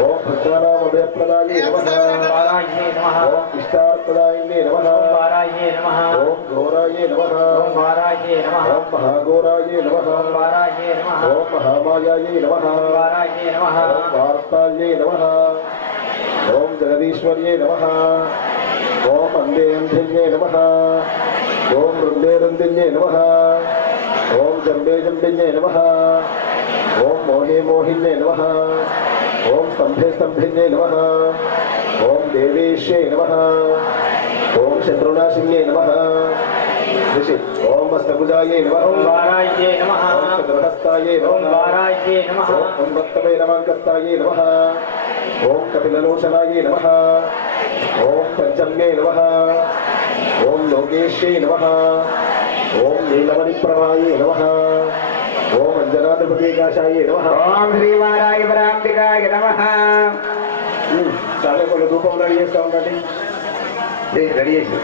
ఓం భక్తానామభయప్రదాయే నమః. వారాయే నమః. ఓం ఇష్టార్థదాయిన్యే నమః. వారాయే నమః. ఓం ఘోరాయే నమః. వారాయే నమః. ఓం మహాఘోరాయే నమః. వారాయే నమః. ఓం మహామాయాయే నమః. వారాయే నమః. ఓం వార్తాయే నమః. ఓం జగదీశ్వర్యే నమః. ఓం అందే అంధిన్యే నమః. ఓం వృందే రుందిన్యే నమః. ఓం జంబే జంబిన్యే నమః. ఓం మోహే మోహిన్యే నమః. ఓం స్తంభే స్తంభిన్యే నమః. ఓం దేవేశ్యే నమః. ఓం శత్రునాశిన్యే నమః. ఋషి ఓం మస్తభుజాయే నమః. ఓం వారాయే నమః. ఓం చతుర్హస్తాయే ఓం నమః. వారాయే నమః. ఓం ఉన్మత్తమే నమాంకస్తాయే నమః. ఓం కపిలలోచనాయే నమః. ఓం పంచమ్యే నమః. ఓం లోకేశ్యే నమః. ఓం నీలమణిప్రభాయే నమః. ఓం అంజనాధిపతికాశాయే నమః. ఓం శ్రీవారాయ పరాంబికాయ నమః. చాలా కొన్ని రూపంలో చేస్తూ ఉండండి. రెడీ చేసి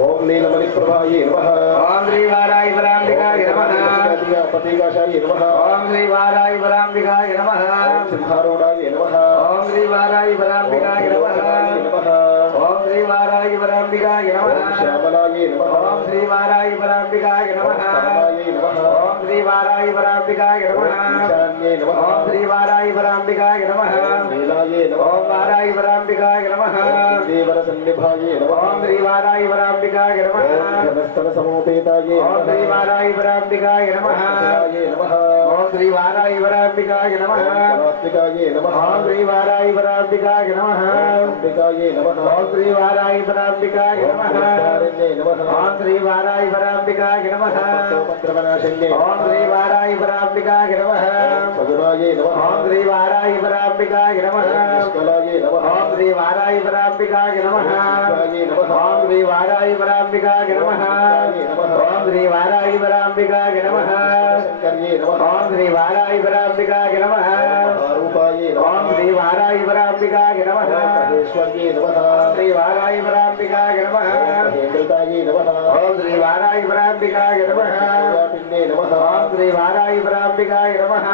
ఓం నీలమణిప్రభాయే నమః. ఓం శ్రీవారాయ పరాంబికాయ నమః. పతికాశాయే నమః. ఓం శ్రీవారాయ పరాంబికాయ నమః. ఓం సింహారూఢాయే నమః. ఓం శ్రీవారాయ పరాంబికాయ నమః. నమః. ఓం శ్రీవారాయ పరాంబికాయ నమః. ఓం శ్యామలాయే నమః. ఓం శ్రీవారాయ పరాంబికాయ నమః. పరమాయే నమః. ఓం శ్రీవారాయ పరాంబికాయ నమః. ఈశాన్యే నమః. ఓం శ్రీవారాయ పరాంబికాయ నమః. నీలాయే నమః. ఓం వారాయ పరాంబికాయ నమః. దేవరసన్నిభాయే నమః. ఓం శ్రీవారాయ పరాంబికాయ నమః. జనస్తన సమోపేతాయే ఓం శ్రీవారాయ పరాంబికాయ నమః. నమః. ఓం శ్రీవారాయ పరాంబికాయ నమః. పరాత్మికాయే నమః. ఓం శ్రీవారాయ పరాంబికాయ నమః. అంబికాయే నమః. ఓం శ్రీవారాయ పరాంబికాయ నమః. ఓంకారణ్యే నమః. ఓం శ్రీవారాయ పరాంబికాయ నమః. ఉపద్రవనాశన్యే ఓం శ్రీవారాయ పరాంబికాయ నమః. సగుణాయే నమః. ఓం శ్రీవారాయ పరాంబికాయ నమః. నిష్కలాయే నమః. ఓం శ్రీవారాయ పరాంబికాయ నమః. నిష్కలాయే నమః. ఓం శ్రీవారాయ పరాంబికాయ నమః. ఓం శ్రీవారాయ పరాంబికాయ నమః. శంకర్యే నమః. ఓం శ్రీవారాయ పరాంబికాయ నమః. రూపాయే నమః. ఓం శ్రీవారాయ పరాంబికాయ నమః. మహేశ్వర్యే నమః. శ్రీవారాయ పరాంబికాయ నమః. మహేంద్రతాయే నమః. ఓం శ్రీవారాయ పరాంబికాయ నమః. పిన్నే నమః. ఓం శ్రీవారాయ పరాంబికాయ నమః.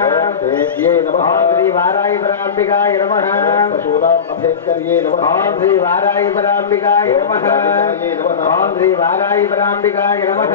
దేవ్యే నమః. ఓం శ్రీవారాయ పరాంబికాయ నమః. పశూనాం అభేద్కర్యే నమః. ఓం శ్రీవారాయ పరాంబికాయ నమః. నమః. ఓం శ్రీవారాయ పరాంబికాయ నమః.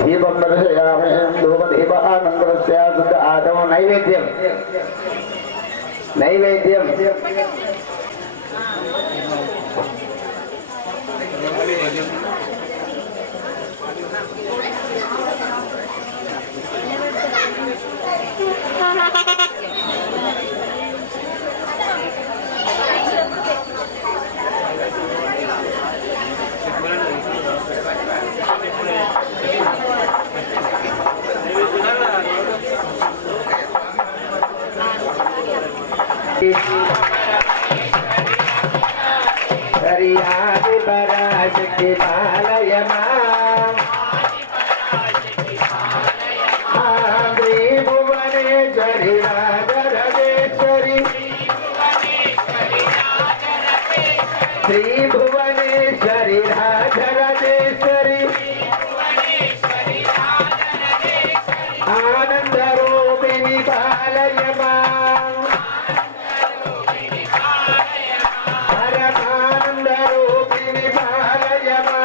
దీపం దర్శయామి ధూపదీపానందరస్య శుద్ధ ఆదం నైవేద్యం నైవేద్యం హరియాది పరాశక్తి పాలయమా శ్రీభువనేశ్వరి రాజరాజేశ్వరి శ్రీభువనేశ్వరి రాజరాజేశ్వరి ఆనందరూపిణి పాలయమా పరమానందరూపిణి పాలయమా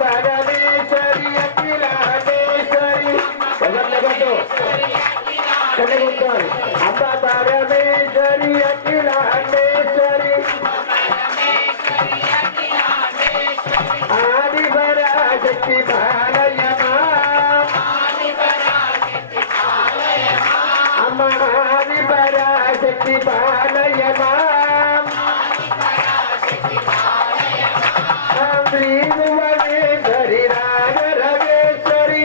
పరమేశ్వరి అఖిలాండేశ్వరి అంబ పరమేశ్వరి అఖిలాండేశ్వరి ఆదిపరాశక్తి పాలయమా అమ్మ ఆదిపరాశక్తి పాలయమా శ్రీభువనేశ్వరి రాజరాజేశ్వరి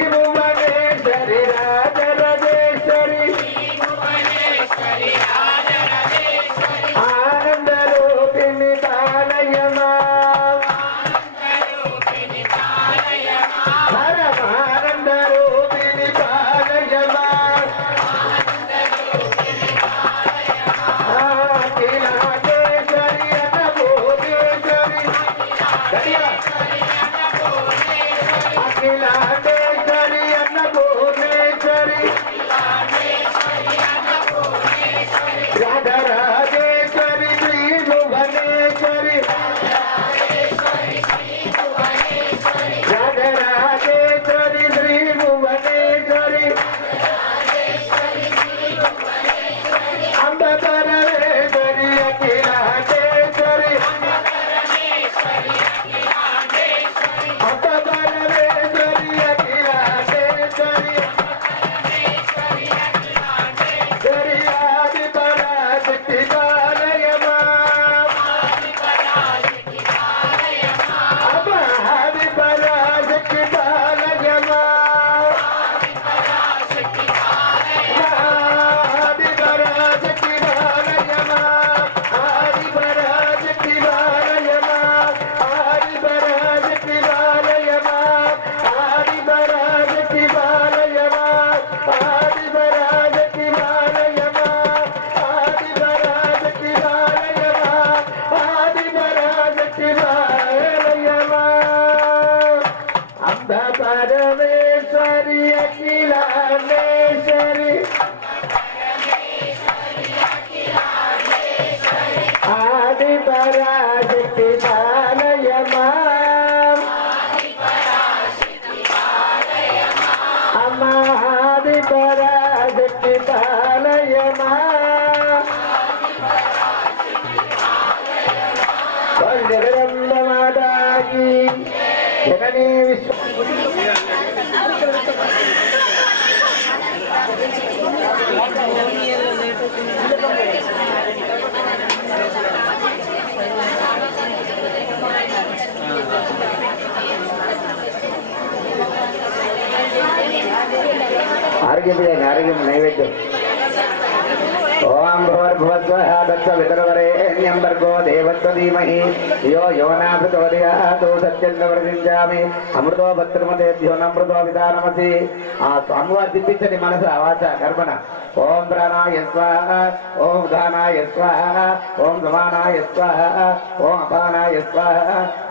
శ్రీభువనేశ్వరి రాజరాజేశ్వరి ఆనందరూపిణి పాలయమా పరమానందరూపిణి పాలయమా అఖిలాండేశ్వరి అన్నపూర్ణేశ్వరి అఖిలాండేశ్వరి అన్నపూర్ణేశ్వరి రాజరాజేశ్వరి శ్రీభువనేశ్వరి రాజరాజేశ్వరి శ్రీభువనేశ్వరి అంబ పరమేశ్వరి అఖిలాండేశ్వరి అంబ పరమేశ్వరి అఖిలాండేశ్వరి హరియాది పరాశక్తి పాలయమా అమ్మ ఆది పరాశక్తి పాలయమా ఆది పరాశక్తి పాలయమా ఆది పరాశక్తి పాలయమా ఆది పరాశక్తి పాలయమా ఆది పరాశక్తి పాలయమా ఆది పరాశక్తి పాలయమా ఆది పరాశక్తి పాలయమా ఆది పరాశక్తి పాలయమా అంబ పరమేశ్వరి అఖిలాండేశ్వరి ఆది పరాశక్తి పాలయమా అమ్మ ఆది పరాశక్తి పాలయమా జగదంబ మాతాకి జననీ విశ్వ ఆరోగ్యం నైవేద్యం ఓం భూర్భువస్వః తత్సవితుర్వరేణ్యం భర్గో దేవస్య ధీమహి యో యోనా ప్రచోదయాత్ సత్యంగవర్తించామి అమృతో భద్రమదేభ్యో నమృతో విధానమసి ఆ స్వామివారు తిప్పించండి మనస వాచ కర్మణ ఓం ప్రాణాయ స్వాహ ఓం ఉదానాయ స్వాహ ఓం సమానాయ స్వాహ ఓం అపానాయ స్వాహ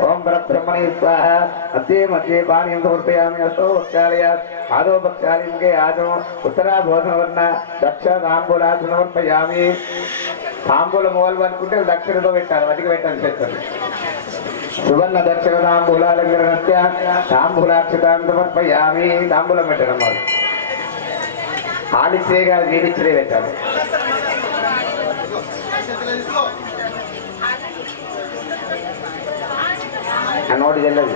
ఓం పరబ్రహ్మణే స్వాహ మధ్య మధ్య పానీయం సమర్పయామి అస్తో వక్షాలయ ఆదో పక్షాలింగే ఆదో ఉత్తరాభోధనవర్ణ దక్ష తాంబూలా సమర్పయామి. తాంబూల మూలు అనుకుంటే దక్షిణతో పెట్టాలి, వదికి పెట్టాలి చేస్తారు. సువర్ణ దక్షిణ తాంబూలాలంకరణస్య తాంబూలాక్షతాం సమర్పయామి. తాంబూలం పెట్టడం వాళ్ళు ఆడిచ్చే కాదు, నీడిచ్చే పెట్టాలి. నోటి చెల్లదు.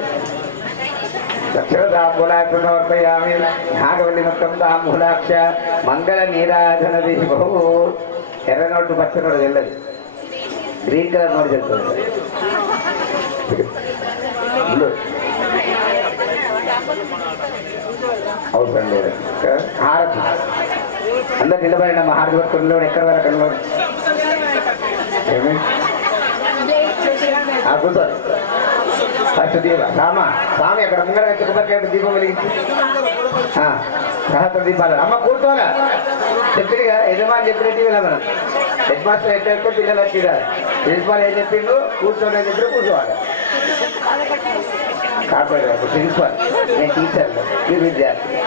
దక్షిణ తాంబూలాక్ష సమర్పయామి. నాగవల్లి మొత్తం తాంబూలాక్ష మంగళ నీరాజన దీపో. ఎర్ర నోటు పచ్చ నోటు చెల్లదు, గ్రీన్ కలర్ నోటు చెల్తుంది. అవసరం లేదు. హారతి అందరు నిలబడిన హారతి పట్టుకుని ఎక్కడ వరకు ఏమి కూర్చోండి. ఫస్ట్ దీప స్వామి అక్కడ ముంగడ కొబ్బరికాయ దీపం వెలిగించి సహస్ర దీపాలు అమ్మ కూర్చోవాలా చెప్పిగా యజమాని చెప్పినట్టు మనం హెడ్ మాస్టర్ ఎట్లా పిల్లలు వచ్చిరా ప్రిన్సిపాల్ ఏం చెప్పిండు కూర్చోని చెప్పి కూర్చోవాలి. కాకపోతే ప్రిన్సిపాల్ నేను టీచర్ మీరు విద్యార్థి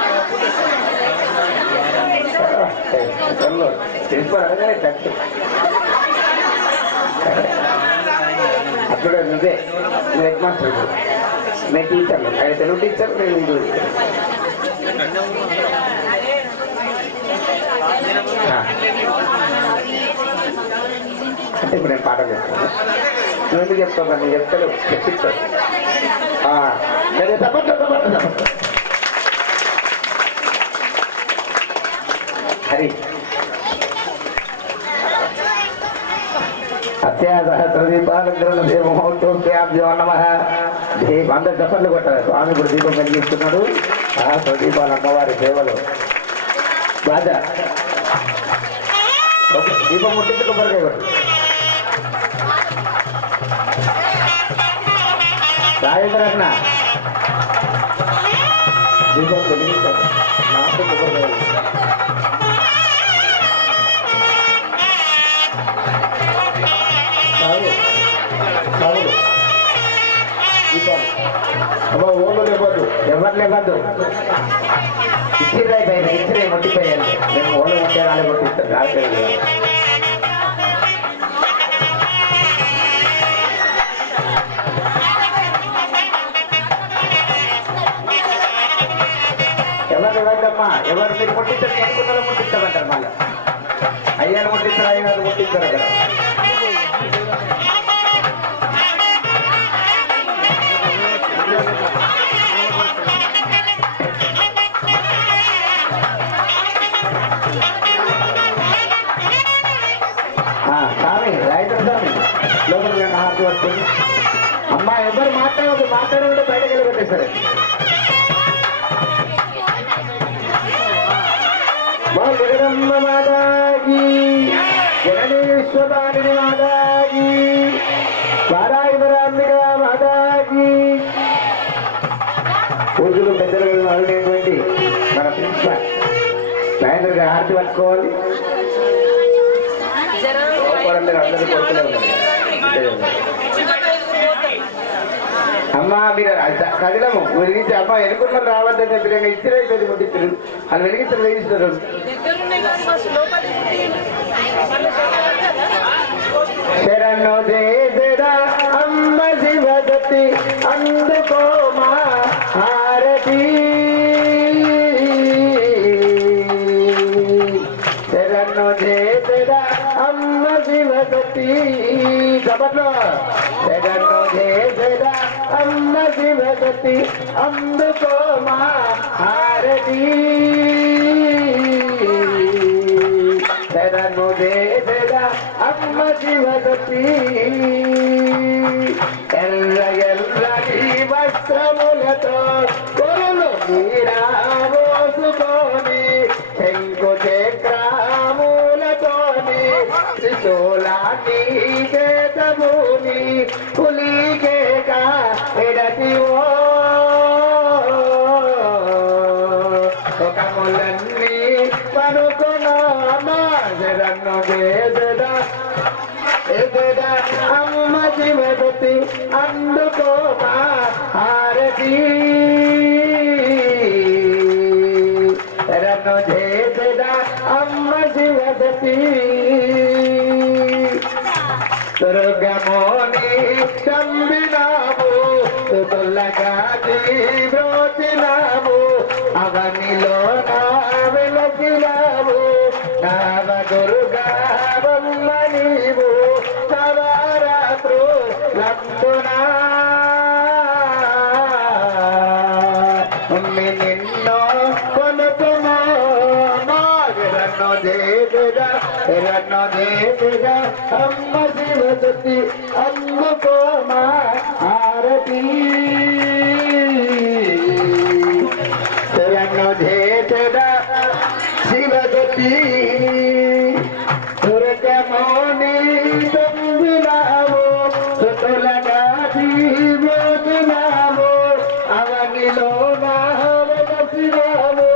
ప్రిన్సిపాల్ అనగానే టచ్ అప్పుడు నువ్వు హెడ్ మాస్టర్ నేను టీచర్లు ఆయన తెలుగు టీచర్ నేను హిందూ అంటే ఇప్పుడు నేను పాట చెప్తాను. నువ్వు ఎందుకు చెప్తావు? నేను చెప్తాను చెప్పిస్తాను. హరి అందరు చప్పట్లు కొట్టారు. స్వామి ఇప్పుడు దీపం కలిగిస్తున్నాడు. సహస్రదీపాలు అమ్మవారి సేవలు బాజా దీపం ముట్టించి కొబ్బరికాయ కొట్టు. రాజేంద్రన్న దీపం కలిగించారు. నాకు కొబ్బరికాయ అమ్మ ఓళ్ళు లేవద్దు, ఎవరు లేవద్దు. ఇచ్చిరాయి పైన ఇచ్చిరాయి ముట్టిపోయాలి. మేము ఓళ్ళు ముట్టే రాలే ముట్టిస్తాం. రాలేదు ఎవరు ఇవ్వద్దమ్మా. ఎవరు మీరు ముట్టించారు అనుకున్నారో ముట్టిస్తామంటారు. మళ్ళీ అయ్యాను ముట్టిస్తారు, అయ్యారు ముట్టిస్తారు. అక్కడ స్వామి రైతు స్వామి లోపల హారతి వస్తుంది. అమ్మా ఎవరు మాట్లాడదు, మాట్లాడకుండా బయటకు వెళ్ళి పెట్టేస్తారు. జగదమ్మ మాతాకి జగదీశ్వరాని మాతాకి వారాయివరాంబిక మాతాకి. పూజలు పెద్దలు అడిగినటువంటి మన ప్రిన్సిపల్ మహేంద్ర గారు హారతి పట్టుకోవాలి. అందరూ కొడుకునే ఉన్నారు. అమ్మా మీరు కదిలము వెలిగించి అమ్మ ఎన్నుకున్నారు రావద్దని చెప్పి ఇచ్చిరైపోయింది ముట్టిస్తారు. వాళ్ళు వెలిగిస్తారు వెలిగిస్తారు. శరణు దేశరా అమ్మ శివదత్తి అందుకోమా హారతి. శరణు దేశరా అమ్మ శివదత్తి జబట్లో. శరణు దేశరా అమ్మ శివదత్తి అందుకోమా హారతి. శరణు దేశరా అమ్మ శివదత్తి. ఎర్ర ఎర్రని వస్త్రములతో కొలు మీరామోసుకొని శంకు చక్రములతోని త్రిశూలాన్ని కేతముని పులికేక ఎడతివో ముఖములన్నీ పనుకున్న అందుకో మా హారతి రన్ను చేసెదా అమ్మ శివసతి దుర్గమోని చంపినాము తులగాది బ్రోచినాము అవనిలో నా వెలసినాము నావ దుర్గా బొమ్మ నీవు నవరాత్రు లందునా నిన్నో కొనుకుమో రన్నో దేవిగా అమ్మ శివసతి అందుకో మా హారతి రన్నో దేవిగా శివసతి దుర్గమోని తొమ్మినాము సుతులగా జీవోగినాము అవనిలో నావలసినాము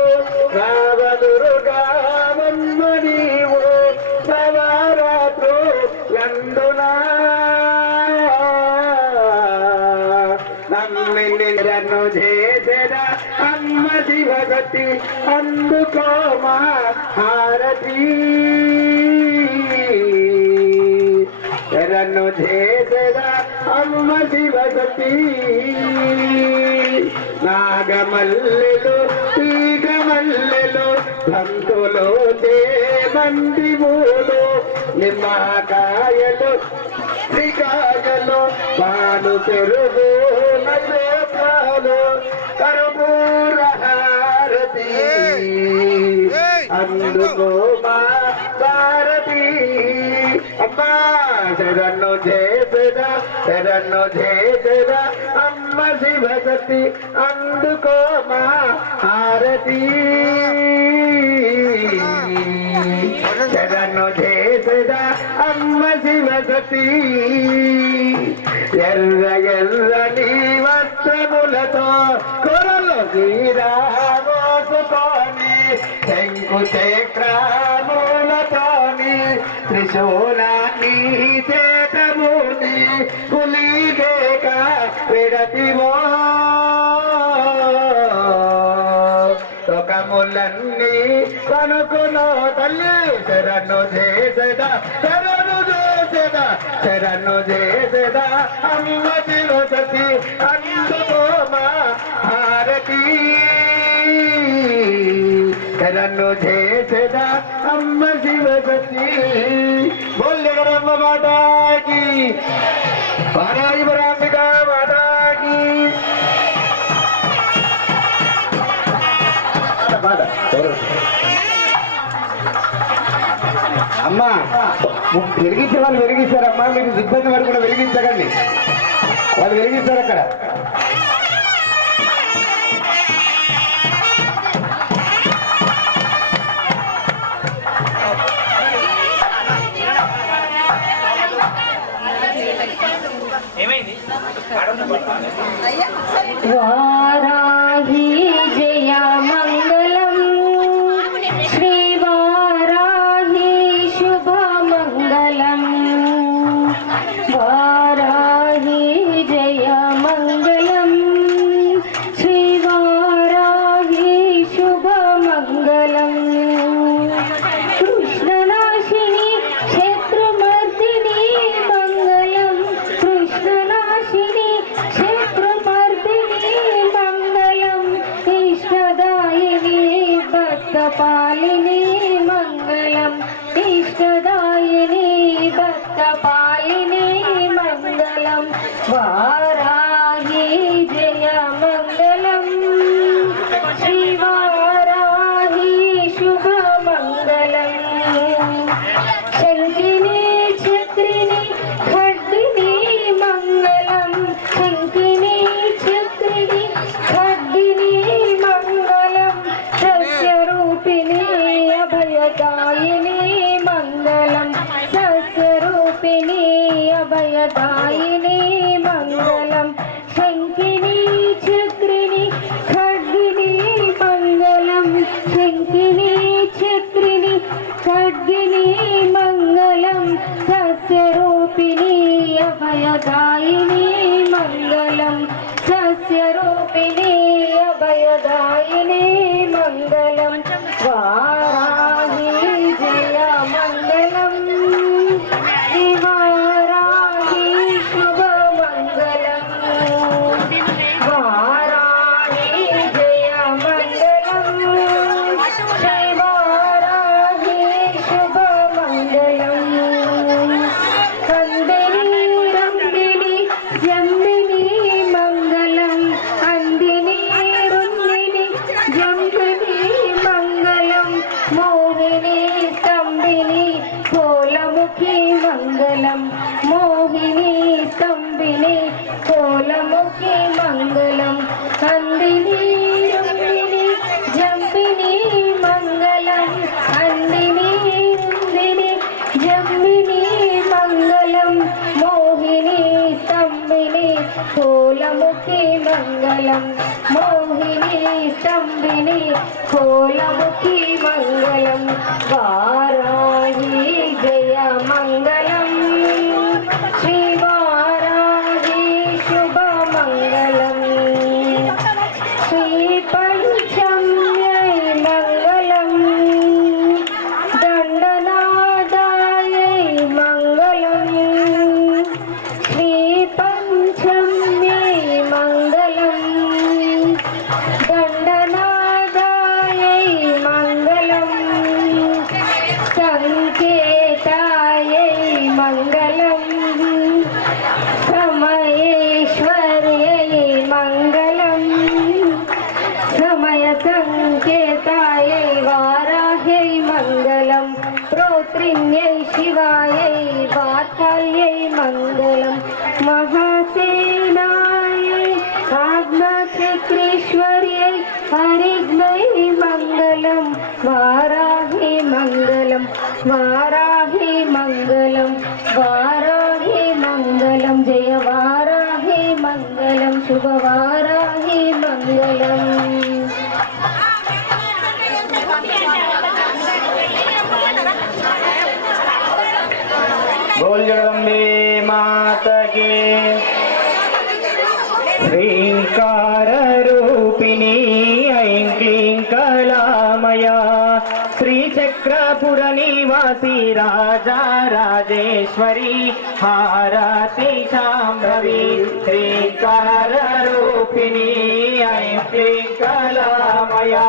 రావ దుర్గా మమ్మ నీవు నవరాత్రు లందునా నమ్మినిరను చేసెద అమ్మ శివసతి అందుకో మా హారతి రన్ను చేసెద అమ్మ శివసతి నాగమల్లెలు తీగమల్లెలు బంతులు చేమంతి పూలు నిమ్మకాయలు శ్రీకాయలు పాలు పెరుగు నైవేద్యాలు కర్పూర హారతి అందుకో మా భారతి అమ్మా శరణు చేసెదా అమ్మ శివసతి అందుకో మా హారతి శరణు చేసెదా అమ్మ శివసతి ఎర్ర ఎర్రని వస్త్రములతో కొరలు గీరా మోసుకొని శంకు చక్రములతోని త్రిశూలాన్ని చేతముని పులిగేక విడతివో సుఖములన్నీ కనుకునో తల్లి శరణు చేసెదా అమ్మ శివసతి అందుకో మా హారతి శరణు చేసెదా అమ్మ శివసతి బోల్యవరమ్మ మాతాకి పారాయి బరాంబిక మాతాకి అమ్మా వెలిగించే వాళ్ళు వెలిగిస్తారమ్మా మీకు సిబ్బంది వారు కూడా వెలిగించకండి వాళ్ళు వెలిగిస్తారు అక్కడ వారాహి జయ మంగళం శ్రీ వారాహి శుభ మంగళం వారాహి జయ మంగళం శ్రీ వారాహి శుభ మంగళం కృష్ణనాశిని శత్రుమర్దిని మంగళం కృష్ణనాశిని శత్రుమర్దిని మంగళం ఇష్టదాయిని భక్తపాలిని మంగళం ఇష్టదాయిని భక్తపాలిని మంగళం వారాహి జయ మంగళం శ్రీ వారాహి శుభ మంగళం శంకిని చక్రిని ఖడ్గిని మంగళం శంకిని చక్రిని ఖడ్గిని మంగళం సస్యరూపిణి అభయదాయిని మంగళం సస్యరూపిణి అభయదాయిని మంగళం శంకిని చక్రిని ఖడ్గిని మంగళం శంకిని చక్రిని ఖడ్గిని మంగళం సస్యరూపిణి అభయదాయిని రూపిణి అభయదాయిని మంగళం వారాహి జయ మంగళం వారాహి శుభ మంగళం వారాహి జయ మంగళం శ్రీ వారాహి శుభ మంగళం కందిని రంగిణి జంబిని మంగళం అందిని రుంగిణి జంబిని మంగళం మోహిని స్తంభిని కోలముఖి మంగళం మోహిని స్తంభిని కోలముఖి మంగళం అందిని రుంగిణి జంబిని మంగళం అందిని రుంగిణి జంబిని మంగళం మోహిని స్తంభిని కోలముఖి మంగళం మోహిని స్తంభిని కోలముఖి మంగళం వారాహి జయ మంగళం శ్రీ వారాహి శుభ మంగళం శ్రీ పంచమ్యై మంగళం దండనాదాయై మంగళం శ్రీ పంచమ్యై మంగళం దండనాదాయై మంగళం సంకేతాయై మంగళం సమయేశ్వర్యై మంగళం సమయ సంకేతాయై వారాహ్యై మంగళం ప్రోత్రిణ్యై శివాయై వాత్సల్యై మంగళం మహాసేనాయై ఆజ్ఞాచక్రేశ్వర్యై హరిగ్నై మంగళం వారాహి మంగళం వారాహి మంగళం వారాహి మంగళం జయ వారాహి మంగళం శుభ వారాహి మంగళం बोल जगदम्बे माता की ह्रींकार रूपिणी ऐं क्लीं कलामया श्रीचक्रपुर निवासी राजा राजेश्वरी हारति शाम्भवी ह्रींकार रूपिणी ऐं क्लीं कलामया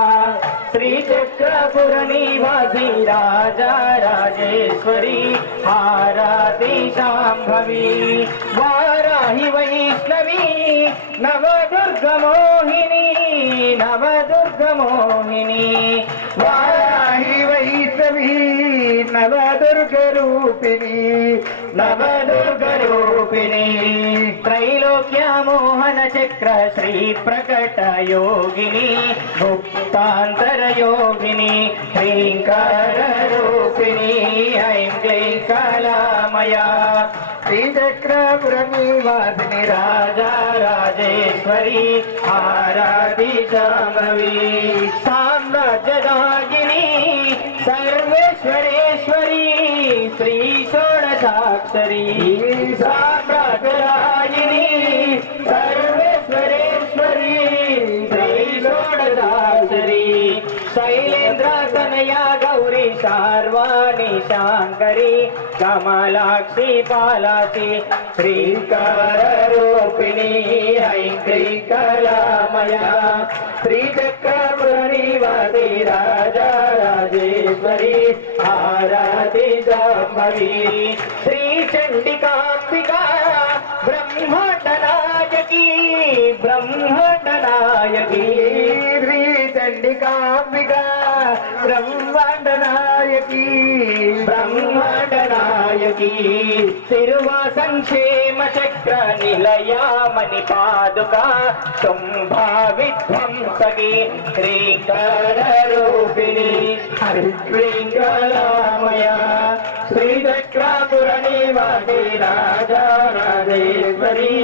श्रीचक्रपुर निवासी राजा राजेश्वरी हारति शाम्भवी वाराहि वैष्णवी नवदुर्गमोहिनी नवदुर्गमोहिनी वाराहि वैष्णवी नवदुर्गरूपिणी नवदुर्गरूपिणी त्रैलोक्य मोहन चक्र श्री प्रकट योगिनी गुप्तांतर योगिनी ह्रींकार रूपिणी ऐं क्लीं कलामया श्रीचक्रपुर निवासिनी राजा राजेश्वरी आराधि शाम्भवी साम्राज्यदायिनी सर्वेश्वरेश्वरी श्री षोडशाक्षरी साम्राज्यदायिनी सर्वेश्वरेश्वरी श्री षोडशाक्षरी शैलेन्द्र तनया गौरी शार्वाणि शांकरी कमलाक्षी पालाक्षी श्रीकार रूपिणी ऐं क्लीं कलामया श्रीचक्रपुर निवासी राजा राजेश्वरी आराधि शाम्भवी श्रीचण्डिकाम्बिका ब्रह्माण्डनायकी ब्रह्माण्डनायकी श्रीचण्डिकाम्बिका ब्रह्माण्डनायकी ब्रह्माण्डनायकी सिरुवा संक्षेम चक्र निलया मणिपादुका शुम्भा विध्वंसकी ह्रींकार रूपिणी हरिक्लीं कलामया श्रीचक्रपुर निवासी राजा राजेश्वरी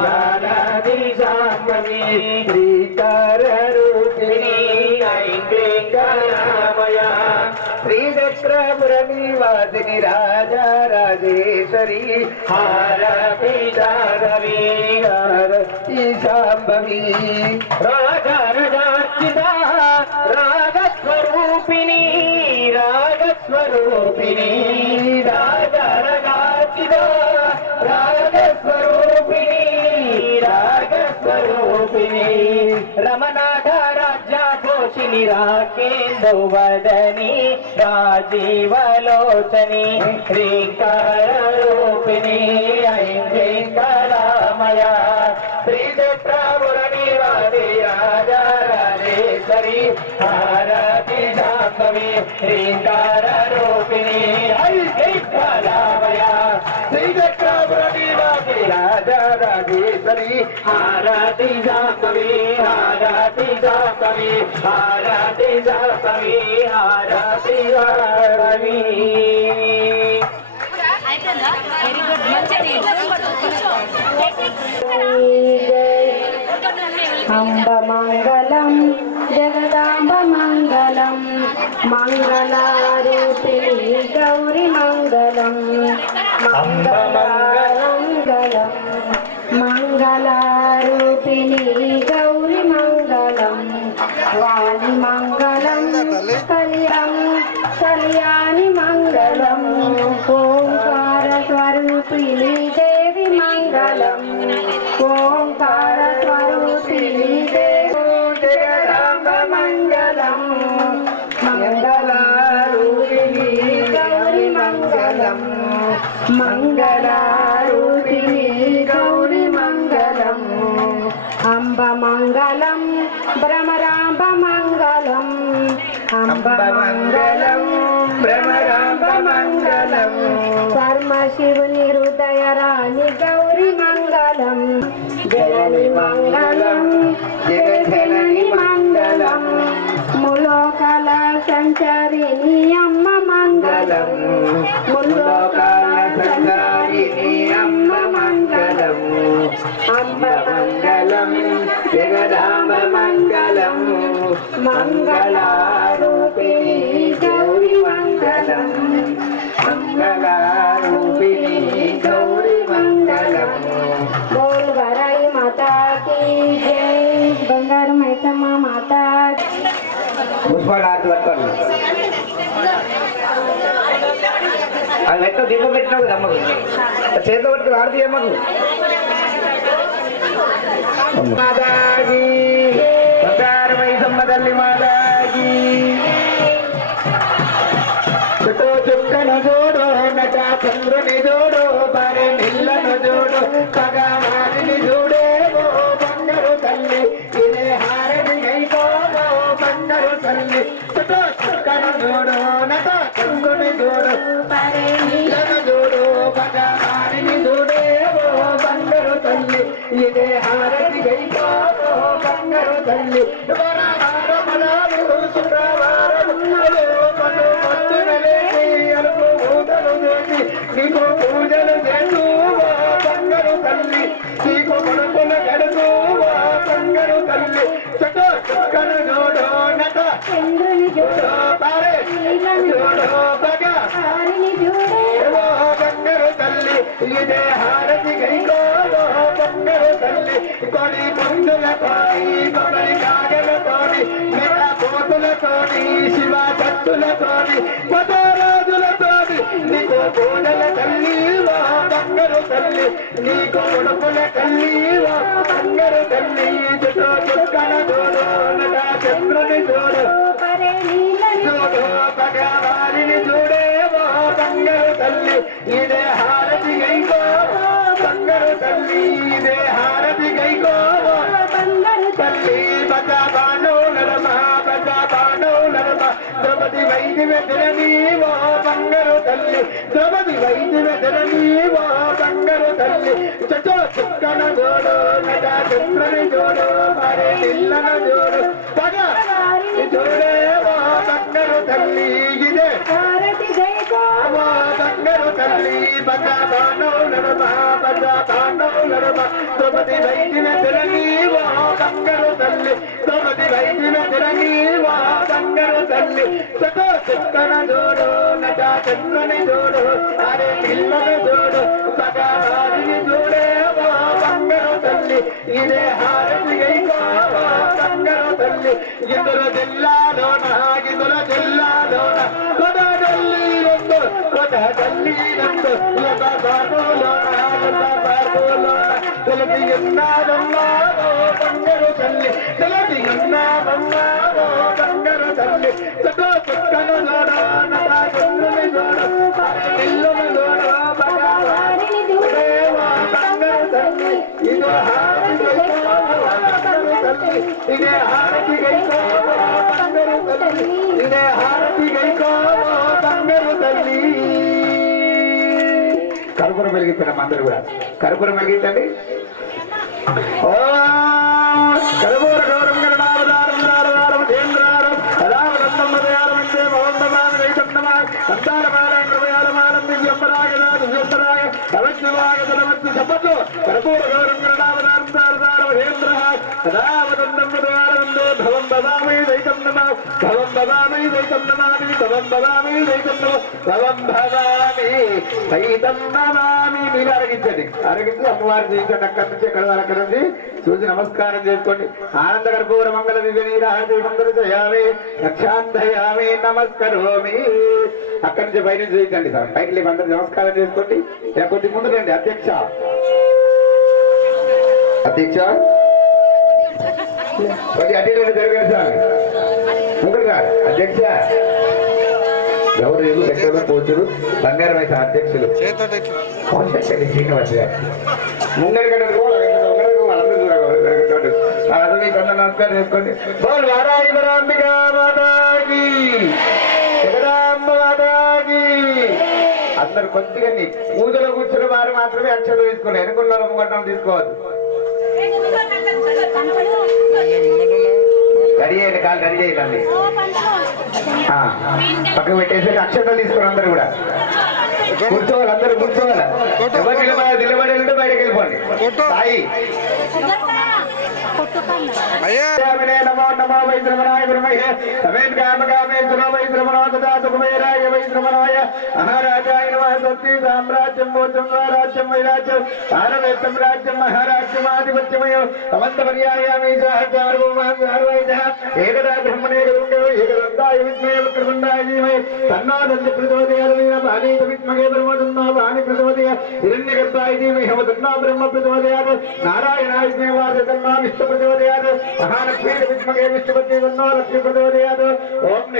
आराधि शाम्भवी श्रीकार रूपिणी ऐं क्लीं कलामया श्रीचक्र శ్రీచక్రపుర నివాసిని రాజా రాజేశ్వరి హారతి జాగవి హారతి శాంభవి రాజా రాజార్చిత రాగస్వరూపిణి రాగస్వరూపిణి రాజా రాజార్చిత రాగస్వరూపిణి రాగస్వరూపిణి రమనాథ రాజ్య ఘోషిని రాకేందు వదని రాజీవలోచని శ్రీకారూపిణి ఐం కళామయ శ్రీచక్రపుర నివాసి రాజా రాజేశ్వరి హారతి శాంభవి శ్రీకారూపిణి ఐం కళామయ శ్రీచక్రపుర నివాసి రాజా రాజేశ్వరి హారతి శాంభవి హారతి శాంభవి హారతి శాంభవి హారతి శాంభవి అంబ మంగళం జగదాంబ మంగళం మంగళారూపిణి గౌరి మంగళం మంగళం మంగళారూపిణి గౌరి మంగళం వాణి మంగళం కళ్యాణి మంగళం ఓంకార స్వరూపిణి దేవి మంగళం ఓంకార స్వరూపిణి దేవి జగదాంబ మంగళం మంగళారూపిణి గౌరి మంగళం మంగళారూపిణి గౌరి మంగళం అంబ మంగళం భ్రమరాంబ మంగళం అంబ మంగళం భ్రమరాంబ మంగళం పరమశివుని హృదయ రాణి గౌరి మంగళం జనని మంగళం జగజనని మంగళం ములోకల సంచారిణి అమ్మ మంగళం ములోకల సంచారిణి అమ్మ మంగళం అంబ మంగళం జగదాంబ మంగళం మంగళారూపిణి గౌరి మంగళం మంగళారూపిణి గౌరి మంగళం బోల్ వరాయి మాతా కీ జై బంగారు మైసమ్మ మాతా పుష్పనాథ్ పట్టుకోండి అది ఎక్కడ దీపం పెట్టినావు కదా అమ్మకు చేతిలో పట్టుకుని ఆడతీ అమ్మకు మాతాజీ బంగారు మైసమ్మ తల్లి మాతాజీ చుట్టూ చుక్కను చూడు నట చంద్రుని చూడు బారి నిల్లను చూడు పగవారిని చూడేవో బంగారు తల్లి ఇదే హారతి గైకోవో బంగారు తల్లి చుట్టూ చుక్కను చూడు నట చంద్రుని చూడు బారి నిల్లను చూడు పగవారిని చూడేవో బంగారు తల్లి ఇదే హారతి గైకోవో బంగారు తల్లి నీకు పూజలు చేస్తూ బంగారు తల్లి నీకు కొడుకులు గడుతూ బంగారు తల్లి చుట్టూ చుక్కను చూడు నట చంద్రుని చూడు పారే చూడు పగ ఏవో బంగారు తల్లి ఇదే హారతి గైకోవో బంగారు తల్లి కొడి పందులతోని కొడి కాగలతోని మెడ పోతులతోని శివ భక్తులతోని పదరాజులతోని నీకు పూజల తల్లి బంగారు తల్లి నీకు కొడుకుల తల్లి బంగారు తల్లి చుట్టూ చుక్కన చూడు నట చంద్రుని చూడు చూడు పగవారిని చూడేవో బంగారు తల్లి ఇదే హారతి గైకోవో బంగారు తల్లి ఇదే హారతి గైకోవో తల్లి బజ బాణోలరమ బజ బాణోలరమ ద్రౌపది వైద్యవెదరనీవో బంగారు తల్లి ద్రౌపది వైద్యవెదరనీవో బంగారు తల్లి చుట్టూ చుక్కన చూడు నట చంద్రుని చూడు మరి నిల్లను చూడు పగ చూడేవో బంగారు తల్లి ఇదే బంగారు తల్లి బజ బాణోలరమ బజ బాణోలరమ ద్రౌపది వైద్యవెదరనీవో బంగారు తల్లి ద్రౌపది వైద్యవెదరనీవో బంగారు బంగారు తల్లి చకో చుక్కన జోడు నట చంద్రని జోడు అరే పిల్లని జోడు సగాదిని జోడే బంగారు తల్లి ఇదే హారతి గైకో బంగారు తల్లి ఇద్దరు జిల్లాలోన కొడగల్లి రంగు తలకి ఉన్నారమ్మా బంగారు తల్లి తలకి ఉన్నారమ్మా బంగారు తల్లి చక్కో చుక్కను జోడ నట చంద్రుని జోడ పిల్లని జోడ బంగారు తల్లి ఇదే హారతి ఇదే హారతి గైకో బంగారు తల్లి ఇదే హారతి గైకో బంగారు తల్లి కర్పూరం వెలిగించండి అందరూ కూడా కర్పూరం వెలిగించండి కర్పూర గౌరం గణనావతారం నారదారం దేంద్రారం అదావనందం మదయారం అంటే భవంతమాన వైతన్నమా సంతానమాలం కృపయాలమానం దివ్యంబరాగ తవత్యవాగ తలవత్య సపత్తు కర్పూర గౌరం గణనావతారం నారదారం దేంద్ర అదావనందం మదయారం అంటే భవం భవామి దైతం నమ భవం భవామి దైతం నమామి భవం భవామి దైతం నమ భవం భవామి దైతం నమామి మీరు అరగించండి అరగించి అమ్మవారు చేయించండి అక్కడి నుంచి ఎక్కడ అక్కడి నుంచి చూసి నమస్కారం చేసుకోండి ఆనంద కర్పూర మంగళ దివ్యనీరాజి మంగళ చేయాలి రక్షాంతయామి నమస్కరోమి అక్కడి నుంచి బయట చేయించండి సార్ పైకి లేపు అందరూ నమస్కారం చేసుకోండి కొద్ది ముందు రండి అధ్యక్ష కొద్ది అటు జరగండి సార్ ముందు అధ్యక్ష ఎవరు ఏదో ఎక్కడో కోచులు బంగారం అయితే అధ్యక్షులు శ్రీనివాస్ గారు ముంగడి గడ్డ నమస్కారం చేసుకోండి అందరు కొద్దిగా పూజలో కూర్చున్న వారు మాత్రమే అక్షరం తీసుకోవాలి వెనుకున్న ముగట్టం తీసుకోవద్దు రెడీ అయ్యండి కాలు రెడీ చేయండి పక్కన పెట్టేసి అక్షంతలు తీసుకోండి అందరు కూడా కూర్చోవాలి అందరూ కూర్చోవాలి ఎవరు నిలబడి ఉంటే బయటకు వెళ్ళిపోండి సాయి నమో నమో వైద్రమణాయ గురుమహే సమేన్ కామకామే సురో వైద్రమణో తదా సుకుమేరాయ వైద్రమణాయ మహారాజాయ నమః సత్తి సామ్రాజ్యం మోచం రాజ్యం వైరాజ్యం సారవేత్తం రాజ్యం మహారాజ్యమాధిపత్యమయో సమంత పర్యాయామి సార్వైజ ఏకదా బ్రహ్మణే గరుండో ఏకదంతాయ విద్మహే వక్రతుండాయ ధీమహి తన్నో దంత ప్రచోదయాత్ బాలీత విద్మహే బ్రహ్మతన్నో వాణి ప్రచోదయాత్ హిరణ్యగర్భాయ ధీమహి హవతన్నో బ్రహ్మ ప్రచోదయాత్ నారాయణాయ విద్మహే వాచతన్నో విష్ణు ప్రచోదయాత్ महालक्ष्मी विद्महे विष्णुपति तन्नो लक्ष्मी प्रचोदयात् ओम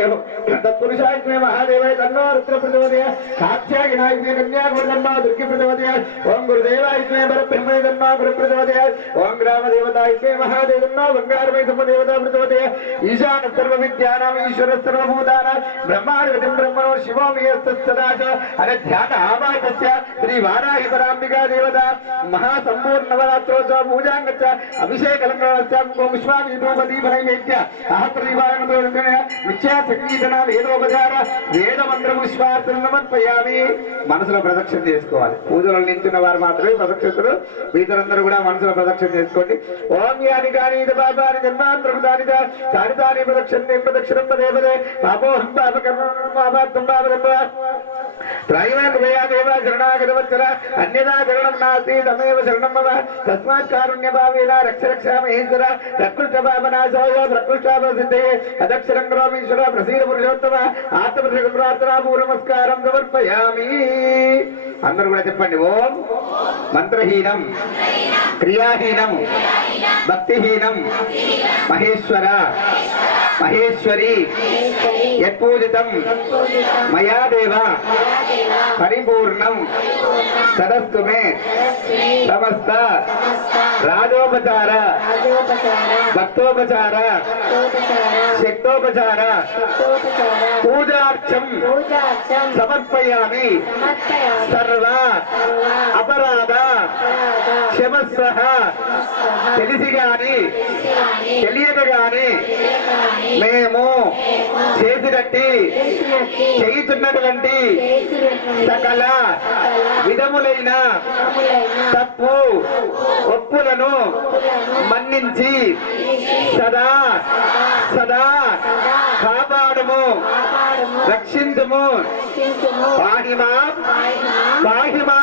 तत्पुरुषाय महादेवाय तन्नो रुद्र प्रचोदयात् साक्षायिनाय कन्याकुमारी तन्नो दुर्गे प्रचोदयात् ओम गुरुदेवाय परब्रह्मणे तन्नो गुरु प्रचोदयात् ओम ग्रामदेवताय महादेव तन्नो बंगारमय समदेवता प्रचोदयात् ईशान सर्वविद्यानां ईश्वर सर्वभूतानां ब्रह्मादिपतिं ब्रह्मणो शिवो वियस्तदा च अनध्यान आवाहस्य श्री वाराहि पराम्बिका देवता महासंपूर्ण नवरात्रोत्सव पूजांगच्च अभिषेक अलंकारस्य विश्वादीपनैवेद्य నిత్య సంగీతన వేదోపచార వేద మంత్ర పుష్పార్చన సమర్పయామి మనసులో ప్రదక్షిణ చేసుకోవాలి పూజలు నించున్న వారు మాత్రమే ప్రదక్షిణలు మీరందరూ కూడా మనసులో ప్రదక్షిణ చేసుకోండి ఓం యాని కాని పాపాని జన్మాంతరకృతాని కాని ప్రదక్షిణం పదే పదే పాపోహం పాపకర్మం పాపాత్మం పాపకర్మ త్రైవేంద్రయా శరణాగతవత్సల అన్యదా శరణం నాస్తి తమేవ శరణం మమ తస్మాత్ కారుణ్య భావేన రక్ష రక్షా మహేశ్వర ప్రకృష్ట పాపనాశోయ ప్రకృష్టాపసిద్ధే అదక్షరం కరోమీశ్వర ప్రసీద పురుషోత్తమ ఆత్మప్రతిగం ప్రార్థనా పూర్వనమస్కారం సమర్పయామి అందరూ కూడా చెప్పండి ఓం మంత్రహీనం క్రియాహీనం భక్తిహీనం మహేశ్వర మహేశ్వరి యత్పూజితం మయా దేవ పరిపూర్ణం సదస్తు మే సమస్త రాజోపచార భక్తోపచార శక్తోపచార పూజార్థం సమర్పయామి సర్వ అపరాధ క్షమస్వః తెలిసి గాని తెలియక గాని మేము చేసినట్టి చేయుతున్నటువంటి సకల విధములైన తప్పు ఒప్పులను మన్నించి సదా సదా కాపాడు రక్షించుము పాహిమా పాహిమా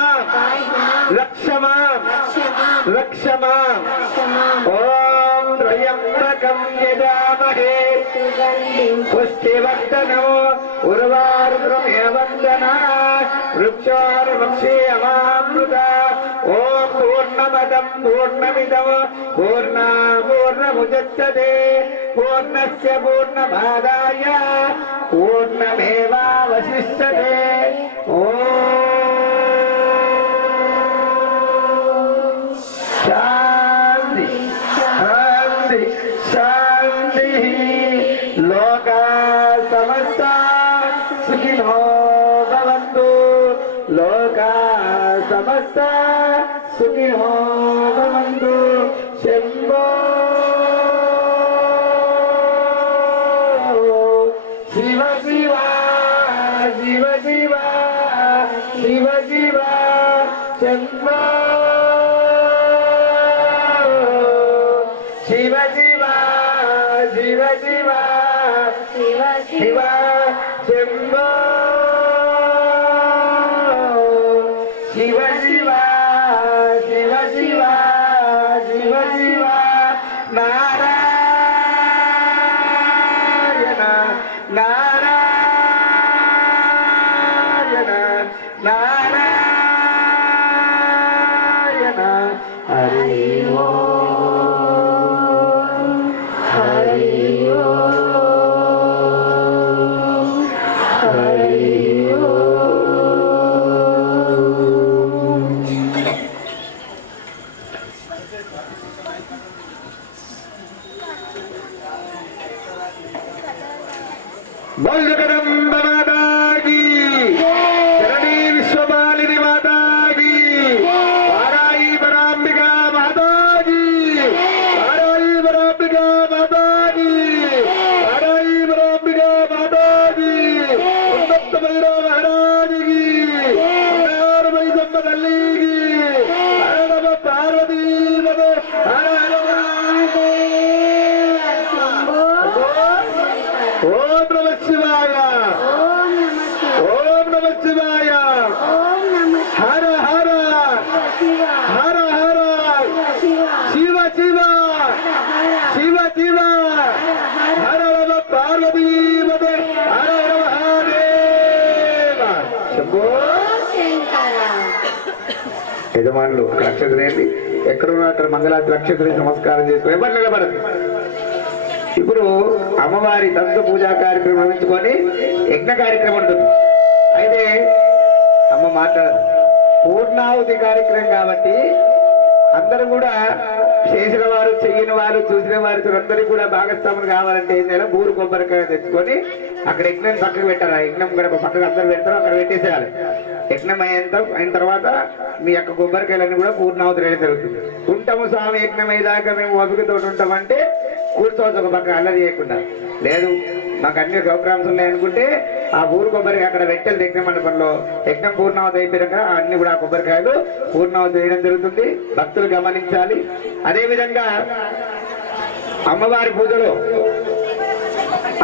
రక్షమా రక్షమా ఓం త్రయంబకం యజామహే పుష్టివర్ధనో ఉర్వారుకమే వందనా వృక్షారువక్షేమామృత ఓం పూర్ణమదం పూర్ణమిదం పూర్ణముదచ్యతే పూర్ణస్య పూర్ణమాదాయ పూర్ణమేవావశిష్యతే శాంతి శాంతి శాంతి లోకా సమస్తా సుఖినో భవంతు లోకా సమస్తా సుఖినో భవంతు శంభో శివ శివ శివ శివ శివ శివ శంభో శివ శివ శివ శివ శివ శివ శంభో శివ శివ శివ శివ శివ శివ నారాయణ నారాయణ నారాయణ హరి ఓం హరి ఓం హరి ఓం बोल जगदम्ब माता की जननी विश्वपालिनी माता की वाराई वरांबिका माता की वाराई वरांबिका माता की वाराई वरांबिका माता की उन्नत भैरव महाराज की नार भई संबदल्ली की हर नम पार्वती मदो हर हर ओम नमः शिवाय ओम नमः शिवाय हर हर हर हर शिव शिव शिव शिव हर नम पार्वती मदे हर हर महादेव शंभो యజమానులు అక్షతలేండి ఎక్కడున్నా అక్కడ మంగళాతి అక్షతలు నమస్కారం చేసుకుని ఎవరు నిలబడదు. ఇప్పుడు అమ్మవారి దంత పూజా కార్యక్రమం నిర్వహించుకొని యజ్ఞ కార్యక్రమం ఉంటుంది. అయితే అమ్మ మాట్లాడదు, పూర్ణాహుతి కార్యక్రమం కాబట్టి అందరూ కూడా చేసిన వారు చెయ్యని వారు చూసిన వారితో అందరికీ కూడా భాగస్వాములు కావాలంటే ఏం చేయాలి, బూరు కొబ్బరికాయ తెచ్చుకొని అక్కడ యజ్ఞం పక్కకు పెట్టారు. ఆ యజ్ఞం కూడా పక్కకు అందరు పెడతారు, అక్కడ పెట్టేసేయాలి. యజ్ఞం అయిన తర్వాత మీ యొక్క కొబ్బరికాయలన్నీ కూడా పూర్ణాహుతి రేటు జరుగుతుంది. ఉంటాము స్వామి యజ్ఞం అయ్యేదాకా మేము ఓపికతో ఉంటామంటే కూర్చోవచ్చు ఒక పక్క అల్లరి చేయకుండా. లేదు మాకు అన్ని ప్రోగ్రామ్స్ ఉన్నాయనుకుంటే ఆ ఊరు కొబ్బరికాయ అక్కడ పెట్టేది యజ్ఞ మండపంలో యజ్ఞం పూర్ణావతి అయిపోయాక అన్ని కూడా ఆ కొబ్బరికాయలు పూర్ణావతి వేయడం జరుగుతుంది. భక్తులు గమనించాలి. అదేవిధంగా అమ్మవారి పూజలో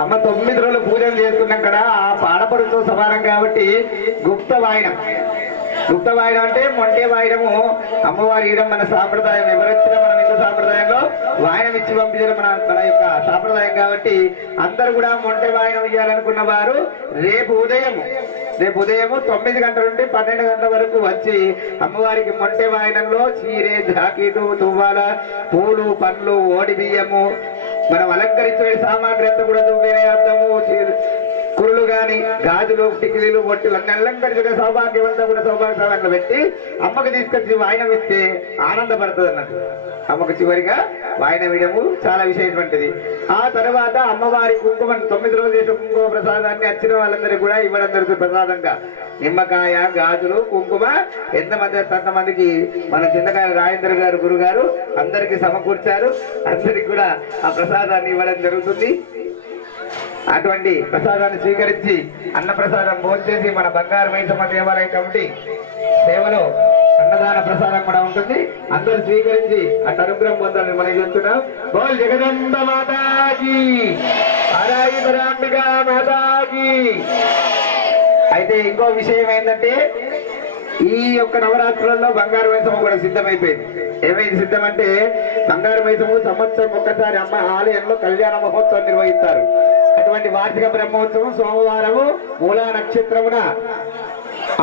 అమ్మ 9 రోజులు పూజలు చేసుకున్నాం కదా, ఆ పాడపడుతో సమానం కాబట్టి గుప్త వాయినం. గుప్త వాయినం అంటే మొంటే వాయినము అమ్మవారి ఇయడం మన సాంప్రదాయం. ఎవరొచ్చినా మనం హిందూ సాంప్రదాయంలో వాయినం ఇచ్చి పంపించడం మన యొక్క సాంప్రదాయం కాబట్టి అందరూ కూడా మొంటే వాయినం ఇవ్వాలనుకున్న వారు రేపు ఉదయం 9 గంటల నుండి 12 గంటల వరకు వచ్చి అమ్మవారికి మొంటే వాయినంలో చీరే, జాకెటు, తువ్వాల, పూలు, పండ్లు, ఓడి బియ్యము, మనం అలంకరించే సామాగ్రి అంతా కూడా దువ్వేనే అర్థము, కురులు గాని, గాజులు, టికిలీలు, బొట్టులు అన్ని అలంకరించే సౌభాగ్యం అంతా కూడా సౌభాగ్యాలను పెట్టి అమ్మకు తీసుకొచ్చి వాయినం ఇస్తే ఆనందపడుతుంది అన్నట్టు. అమ్మకు చివరిగా వాయినం వేయడము చాలా విశేషమైనది. ఆ తర్వాత అమ్మవారి కుంకుమ 9 రోజులు చేసిన కుంకుమ ప్రసాదాన్ని వచ్చిన వాళ్ళందరికీ కూడా ఇవ్వడం జరుగుతుంది ప్రసాదంగా. నిమ్మకాయ, గాజులు, కుంకుమ ఎంతమందికి మన చింతకాయ రాజేంద్ర గారు గురుగారు అందరికి సమకూర్చారు. అందరికి కూడా ఆ ప్రసాదాన్ని ఇవ్వడం జరుగుతుంది. అటువంటి ప్రసాదాన్ని స్వీకరించి అన్న ప్రసాదం భోంచేసి మన బంగారు మైసమ్మ దేవాలయ కమిటీ సేవలో అన్నదాన ప్రసాదం కూడా ఉంటుంది. అందరూ స్వీకరించి ఆ అనుగ్రహం పొందాలని మనం చెప్తున్నాం. బోల్ జగదంబ మాతాకి, ఆరాయి పరాంబికా మాతాకి. అయితే ఇంకో విషయం ఏంటంటే ఈ యొక్క నవరాత్రులలో బంగారు మైసమ్మ కూడా సిద్ధమైపోయింది. ఏమైంది సిద్ధం అంటే బంగారు మైసమ్మ సంవత్సరం ఒక్కసారి అమ్మ ఆలయంలో కళ్యాణ మహోత్సవం నిర్వహిస్తారు. అటువంటి వార్షిక బ్రహ్మోత్సవం సోమవారము మూలా నక్షత్రమున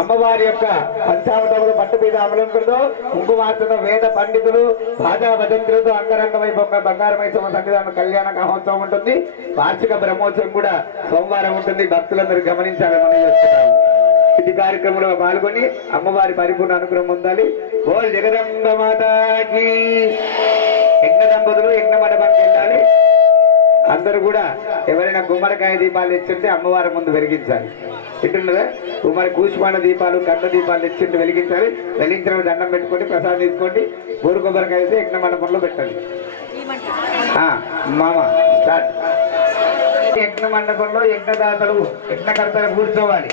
అమ్మవారి యొక్క పంచామృతములు పట్టుపీట అమలంకులతో కుంకుమార్తతో వేద పండితులు భాజా భజంతులతో అంగరంగ వైభవంగా బంగారు మైసమ్మ సన్నిధానం కళ్యాణ మహోత్సవం ఉంటుంది. వార్షిక బ్రహ్మోత్సవం కూడా సోమవారం ఉంటుంది. భక్తులందరూ గమనించాలని మనం చేస్తున్నాము. ఇది కార్యక్రమంలో పాల్గొని అమ్మవారి పరిపూర్ణ అనుగ్రహం పొందాలి. బోల్ జగదంబ మాతాకి. యజ్ఞ దంపతులు యజ్ఞ మండపానికి వెళ్ళాలి. అందరూ కూడా ఎవరైనా గుమ్మడికాయ దీపాలు తెచ్చుంటే అమ్మవారి ముందు వెలిగించాలి. ఇట్టున్నదా గుమ్మడి కూష్మాండ దీపాలు కండ దీపాలు తెచ్చుంటే వెలిగించాలి. వెలిగించిన దండం పెట్టుకోండి, ప్రసాదం తీసుకోండి. బూరు కొబ్బరికాయ అయితే యజ్ఞ మండపంలో పెట్టండి. మామ స్టార్ట్. యజ్ఞ మండపంలో యజ్ఞదాతలు యజ్ఞకర్తలు కూర్చోవాలి.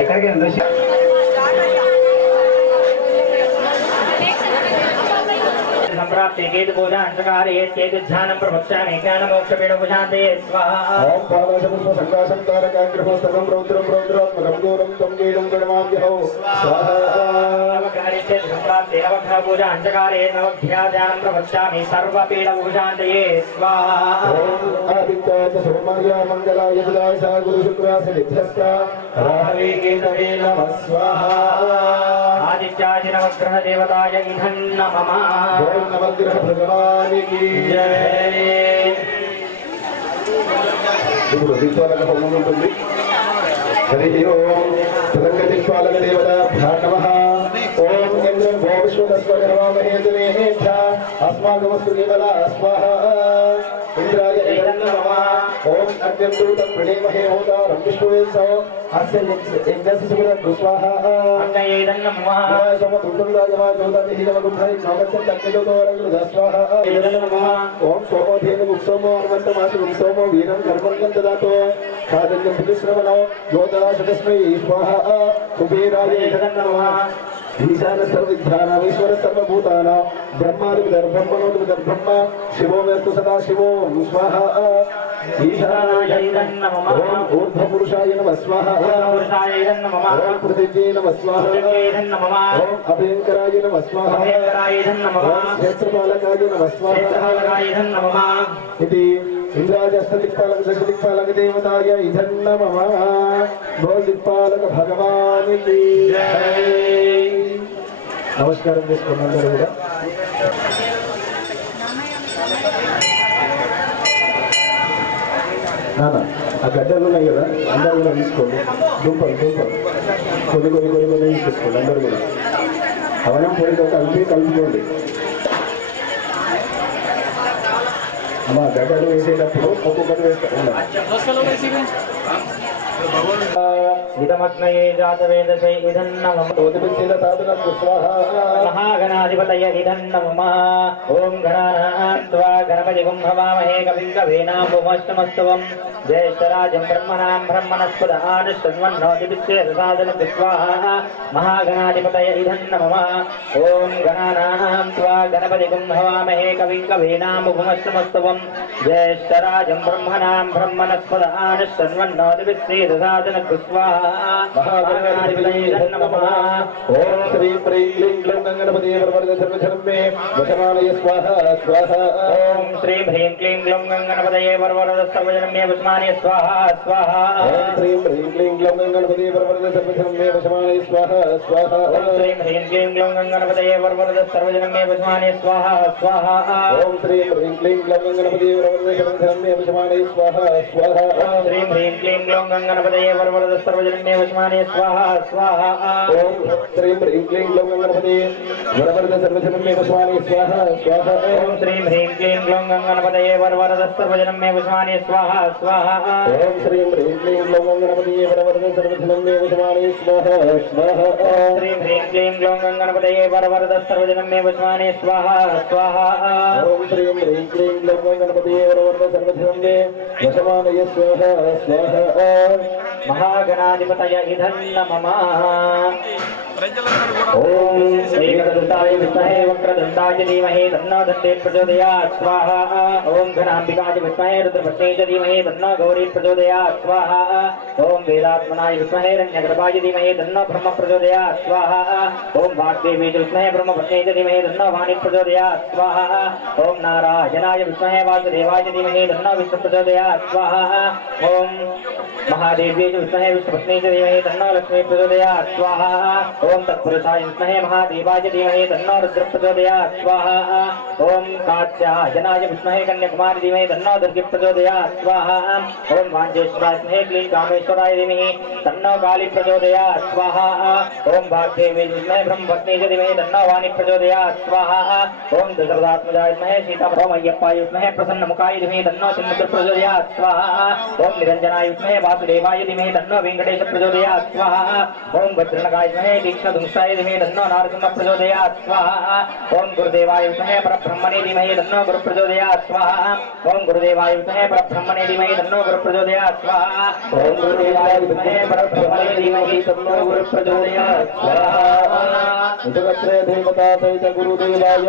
ఎక్కడికి ఋషి సంప్రాప్తి కేతు పూజ అంశకారే కేతు ధ్యానం ప్రవక్ష్యామి జ్ఞాన మోక్ష పీడ భుజాంతే స్వాహా. ఓం పాదాశపుష్ప సంకాశం తారకాగ్రహం సర్వం రౌద్రం రౌద్రాత్మకం దూరం త్వం గీతం గణమాభ్యహో స్వాహా. సంప్రాప్తి నవగ్రహ పూజ అంశకారే నవగ్రహ ధ్యానం ప్రవక్ష్యామి సర్వ పీడ భుజాంతే స్వాహా. ఓం ఆదిత్యాయ సోమాయ మంగళాయ బుధాయ స గురు శుక్రాస నిత్యస్త రాహవే కేతవే నమః స్వాహా. ఆదిత్యాయ నవగ్రహ దేవతాయ ఇధం నమః. ఓం నవగ్రహ భగవానికి జై. ఇప్పుడు దీపాలకు హోమం ఉంటుంది. హరి ఓం తదంగ దీపాలక దేవతాభ్యో నమః. ఓం ఇంద్రం భో విశ్వతస్వరవామహే జనేభ్య అస్మాకమస్తు కేవల స్వాహా. ఇంద్రాయ ఇదం నమః. ఓం అద్యం దూతం ప్రణేమహే హోతారం విష్ణువే స అస్య యజ్ఞస్య సుగంధ స్వాహా. అంగయే ఇదం నమః. ఓం సోమోధేన ఉత్సవమో హనుమంతమాసి ఉత్సవమో వీరం కర్మంగం దదాతో సాధన్యం ప్రతిశ్రవణో యోధరాశతస్మై స్వాహా. కుబేరాయ ఇదం నమః. ఈశాన సర్వవిద్యానామీశ్వర సర్వభూతానాం బ్రహ్మాదిర్బ్రహ్మణోదిర్బ్రహ్మ శివో మేస్తు సదా శివో స్వాహా. ఈశానాయ ఇదం నమః. ఓం ఊర్ధ్వపురుషాయ నమః స్వాహా. పురుషాయ ఇదం నమః. ఓం పృథివ్యై నమః స్వాహా. ఇదం నమః. ఓం అభయంకరాయ నమః స్వాహా. అభయంకరాయ ఇదం నమః. ఓం క్షేత్రపాలకాయ నమః స్వాహా. క్షేత్రపాలకాయ ఇదం నమః. ఇది ఇంద్రాజస్తదిక్పాలక దశదిక్పాలక దేవతాయ ఇదం నమః. భోదిక్పాలక భగవానికి జై. నమస్కారం చేసుకోండి అందరూ కూడా. నాన్న ఆ గడ్డలు ఉన్నాయి కదా అందరూ కూడా తీసుకోండి. దుంపలు కొన్ని తీసుకోండి అందరూ కూడా. అవనం పొడి కలుపుకోండి. అమ్మా గడ్డలు వేసేటప్పుడు ఒక్కొక్కటి వేస్తారు. ఇదమగ్నయే జాతవేదసే ఇదం నమః. మహాగణాధిపతయ ఇదం నమః. ఓం గణానాం త్వా గణపతిం హవామహే కవిం కవీనాముపమస్తమస్తవం. జ్యేష్ఠరాజం బ్రహ్మణాం బ్రహ్మణస్పద ఆనుష్ఠన్వన్నోతిభిశ్చేదసాదనం స్వాహా. మహాగణాధిపతయ ఇదం నమః. ఓం గణానాం త్వా గణపతిం హవామహే కవిం కవీనాముపమస్తమస్తవం. జ్యేష్ఠరాజం బ్రహ్మణాం బ్రహ్మణస్పద ఆనుష్ఠన్వన్నోతిభిశ్చేదసాదనం స్వాహా. మహాగణాధిపతయ ఇదం నమః. ఓం శ్రీ ప్రీం క్లీం గ్లౌం గణపతే వరవరద సర్వధర్మే వశమానయ స్వాహా స్వాహా. ఓం శ్రీ హ్రీం క్లీం గ్లౌం గణపతయే వరవరద సర్వజనమే వశమానయ స్వాహా స్వాహా. ఓం శ్రీ ప్రీం క్లీం గ్లౌం గణపతే వరవరద సర్వధర్మే వశమానయ స్వాహా స్వాహా. ఓం శ్రీ హ్రీం క్లీం గ్లౌం గణపతయే వరవరద సర్వజనమే వశమానయ స్వాహా స్వాహా. ఓం శ్రీ ప్రీం క్లీం గ్లౌం गणपति वरवरदे सर्वधर्मे वशमाने स्वाहा स्वाहा श्रीं ह्रीं क्लीं ग्लौं गणपतये वरवरद सर्वजनन्ये वशमाने स्वाहा स्वाहा ओम श्रीं ह्रीं क्लीं ग्लौं गणपति वरवरदे सर्वधर्मे वशमाने स्वाहा स्वाहा ओम श्रीं ह्रीं क्लीं ग्लौं गणपतये वरवरद सर्वजनन्ये वशमाने स्वाहा स्वाहा ओम श्रीं ह्रीं क्लीं ग्लौं गणपति वरवरदे सर्वधर्मे वशमाने स्वाहा स्वाहा श्रीं ह्रीं क्लीं ग्लौं गणपतये वरवरद सर्वजनन्ये वशमाने स्वाहा स्वाहा ओम श्रीं ह्रीं क्लीं ग्लौं गणपति वरवरदे सर्वधर्मे वशमाने स्वाहा स्वाहा महागणाधिपतय इधन्न मम ओम एकदन्ताय विद्महे वक्रतुण्डाय धीमहि तन्नो दन्ते प्रचोदयात् स्वाहा ओम घनाम्बिकाय विद्महे रुद्रपत्न्यै च धीमहि तन्नो गौरी प्रचोदयात् स्वाहा ओम वेदात्मनाय विद्महे हिरण्यगर्भाय धीमहि तन्नो ब्रह्म प्रचोदयात् स्वाहा ओम वाग्देवी च विद्महे ब्रह्मपत्न्यै च धीमहि तन्नो वाणी प्रचोदयात् स्वाहा ओम नारायणाय विद्महे वासुदेवाय च धीमहि तन्नो विष्णु प्रचोदयात् स्वाहा ओम महादेव्यै च विद्महे विष्णुपत्न्यै च धीमहि तन्नो लक्ष्मी प्रचोदयात् स्वाहा ओम तत्पुरुषाय विद्महे महादेवाय च धीमहि तन्नो रुद्र प्रचोदयात् स्वाहा ओम कात्यायनाय विद्महे कन्याकुमारी धीमहि तन्नो दुर्गे प्रचोदयात् स्वाहा ओम वाञ्छेश्वराय विद्महे क्लीं कामेश्वराय धीमहि तन्नो काली प्रचोदयात् स्वाहा ओम वाग्देवी विद्महे ब्रह्मपत्न्यै च धीमहि तन्नो वाणी प्रचोदयात् स्वाहा ओम दशरथात्मजाय विद्महे सीता ओम अय्यप्पाय विद्महे प्रसन्नमुखाय धीमहि तन्नो चिन्मुद्र प्रचोदयात् स्वाहा ओम निरञ्जनाय विद्महे वासुदेवाय धीमहि तन्नो वेङ्कटेश प्रचोदयात् स्वाहा ओम वज्रणकाय विद्महे दीक्षाधुंसाय धीमहि तन्नो नारसिंह प्रचोदयात् स्वाहा ओम गुरुदेवाय विद्महे परब्रह्मणे धीमहि तन्नो गुरु प्रचोदयात् स्वाहा ओम गुरुदेवाय विद्महे परब्रह्मणे धीमहि तन्नो गुरु प्रचोदयात् स्वाहा ओम गुरुदेवाय विद्महे परब्रह्मणे धीमहि तन्नो गुरु प्रचोदयात् स्वाहा जगत्रे देवता सहित गुरुदेवाय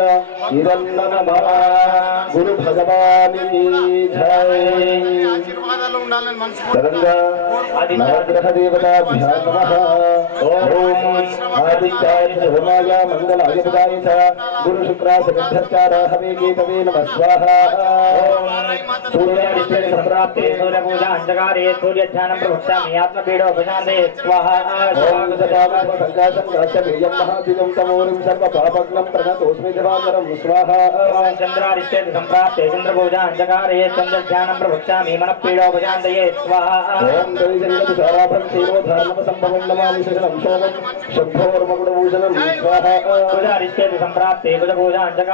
हिरण्य नमः गुरु भगवान की जय तदंगा नवग्रह देवताभ्यां नमः ओम आदित्याय सोमाय मंगलाय बुधाय च गुरु शुक्रासगंधचार हवे केतवे नमः स्वाहा सूर्यादित्य संप्राप्ते सूर्यपूजा अंजकारे सूर्यध्यानं प्रवक्ष्यामि आत्मपीडोपशान्ते स्वाहा ओम सदानंद संकाशं काश्यपेयं महादिनं तमोरिं सर्वपापग्नं प्रणतोऽस्मि दिवाकरं स्वाहा चंद्रादित्य संप्राप्ते चंद्रपूजा अंजकारे चंद्रध्यानं प्रवक्ष्यामि मनःपीडोपशान्ते स्वाहा ओम दैजंगति साराभं सेनोधारणं संभवं नमामि शरणं शोभं शम्भोर्मकुटभूषणं स्वाहा सूर्यादित्य संप्राप्ते कुजपूजा अंजकारे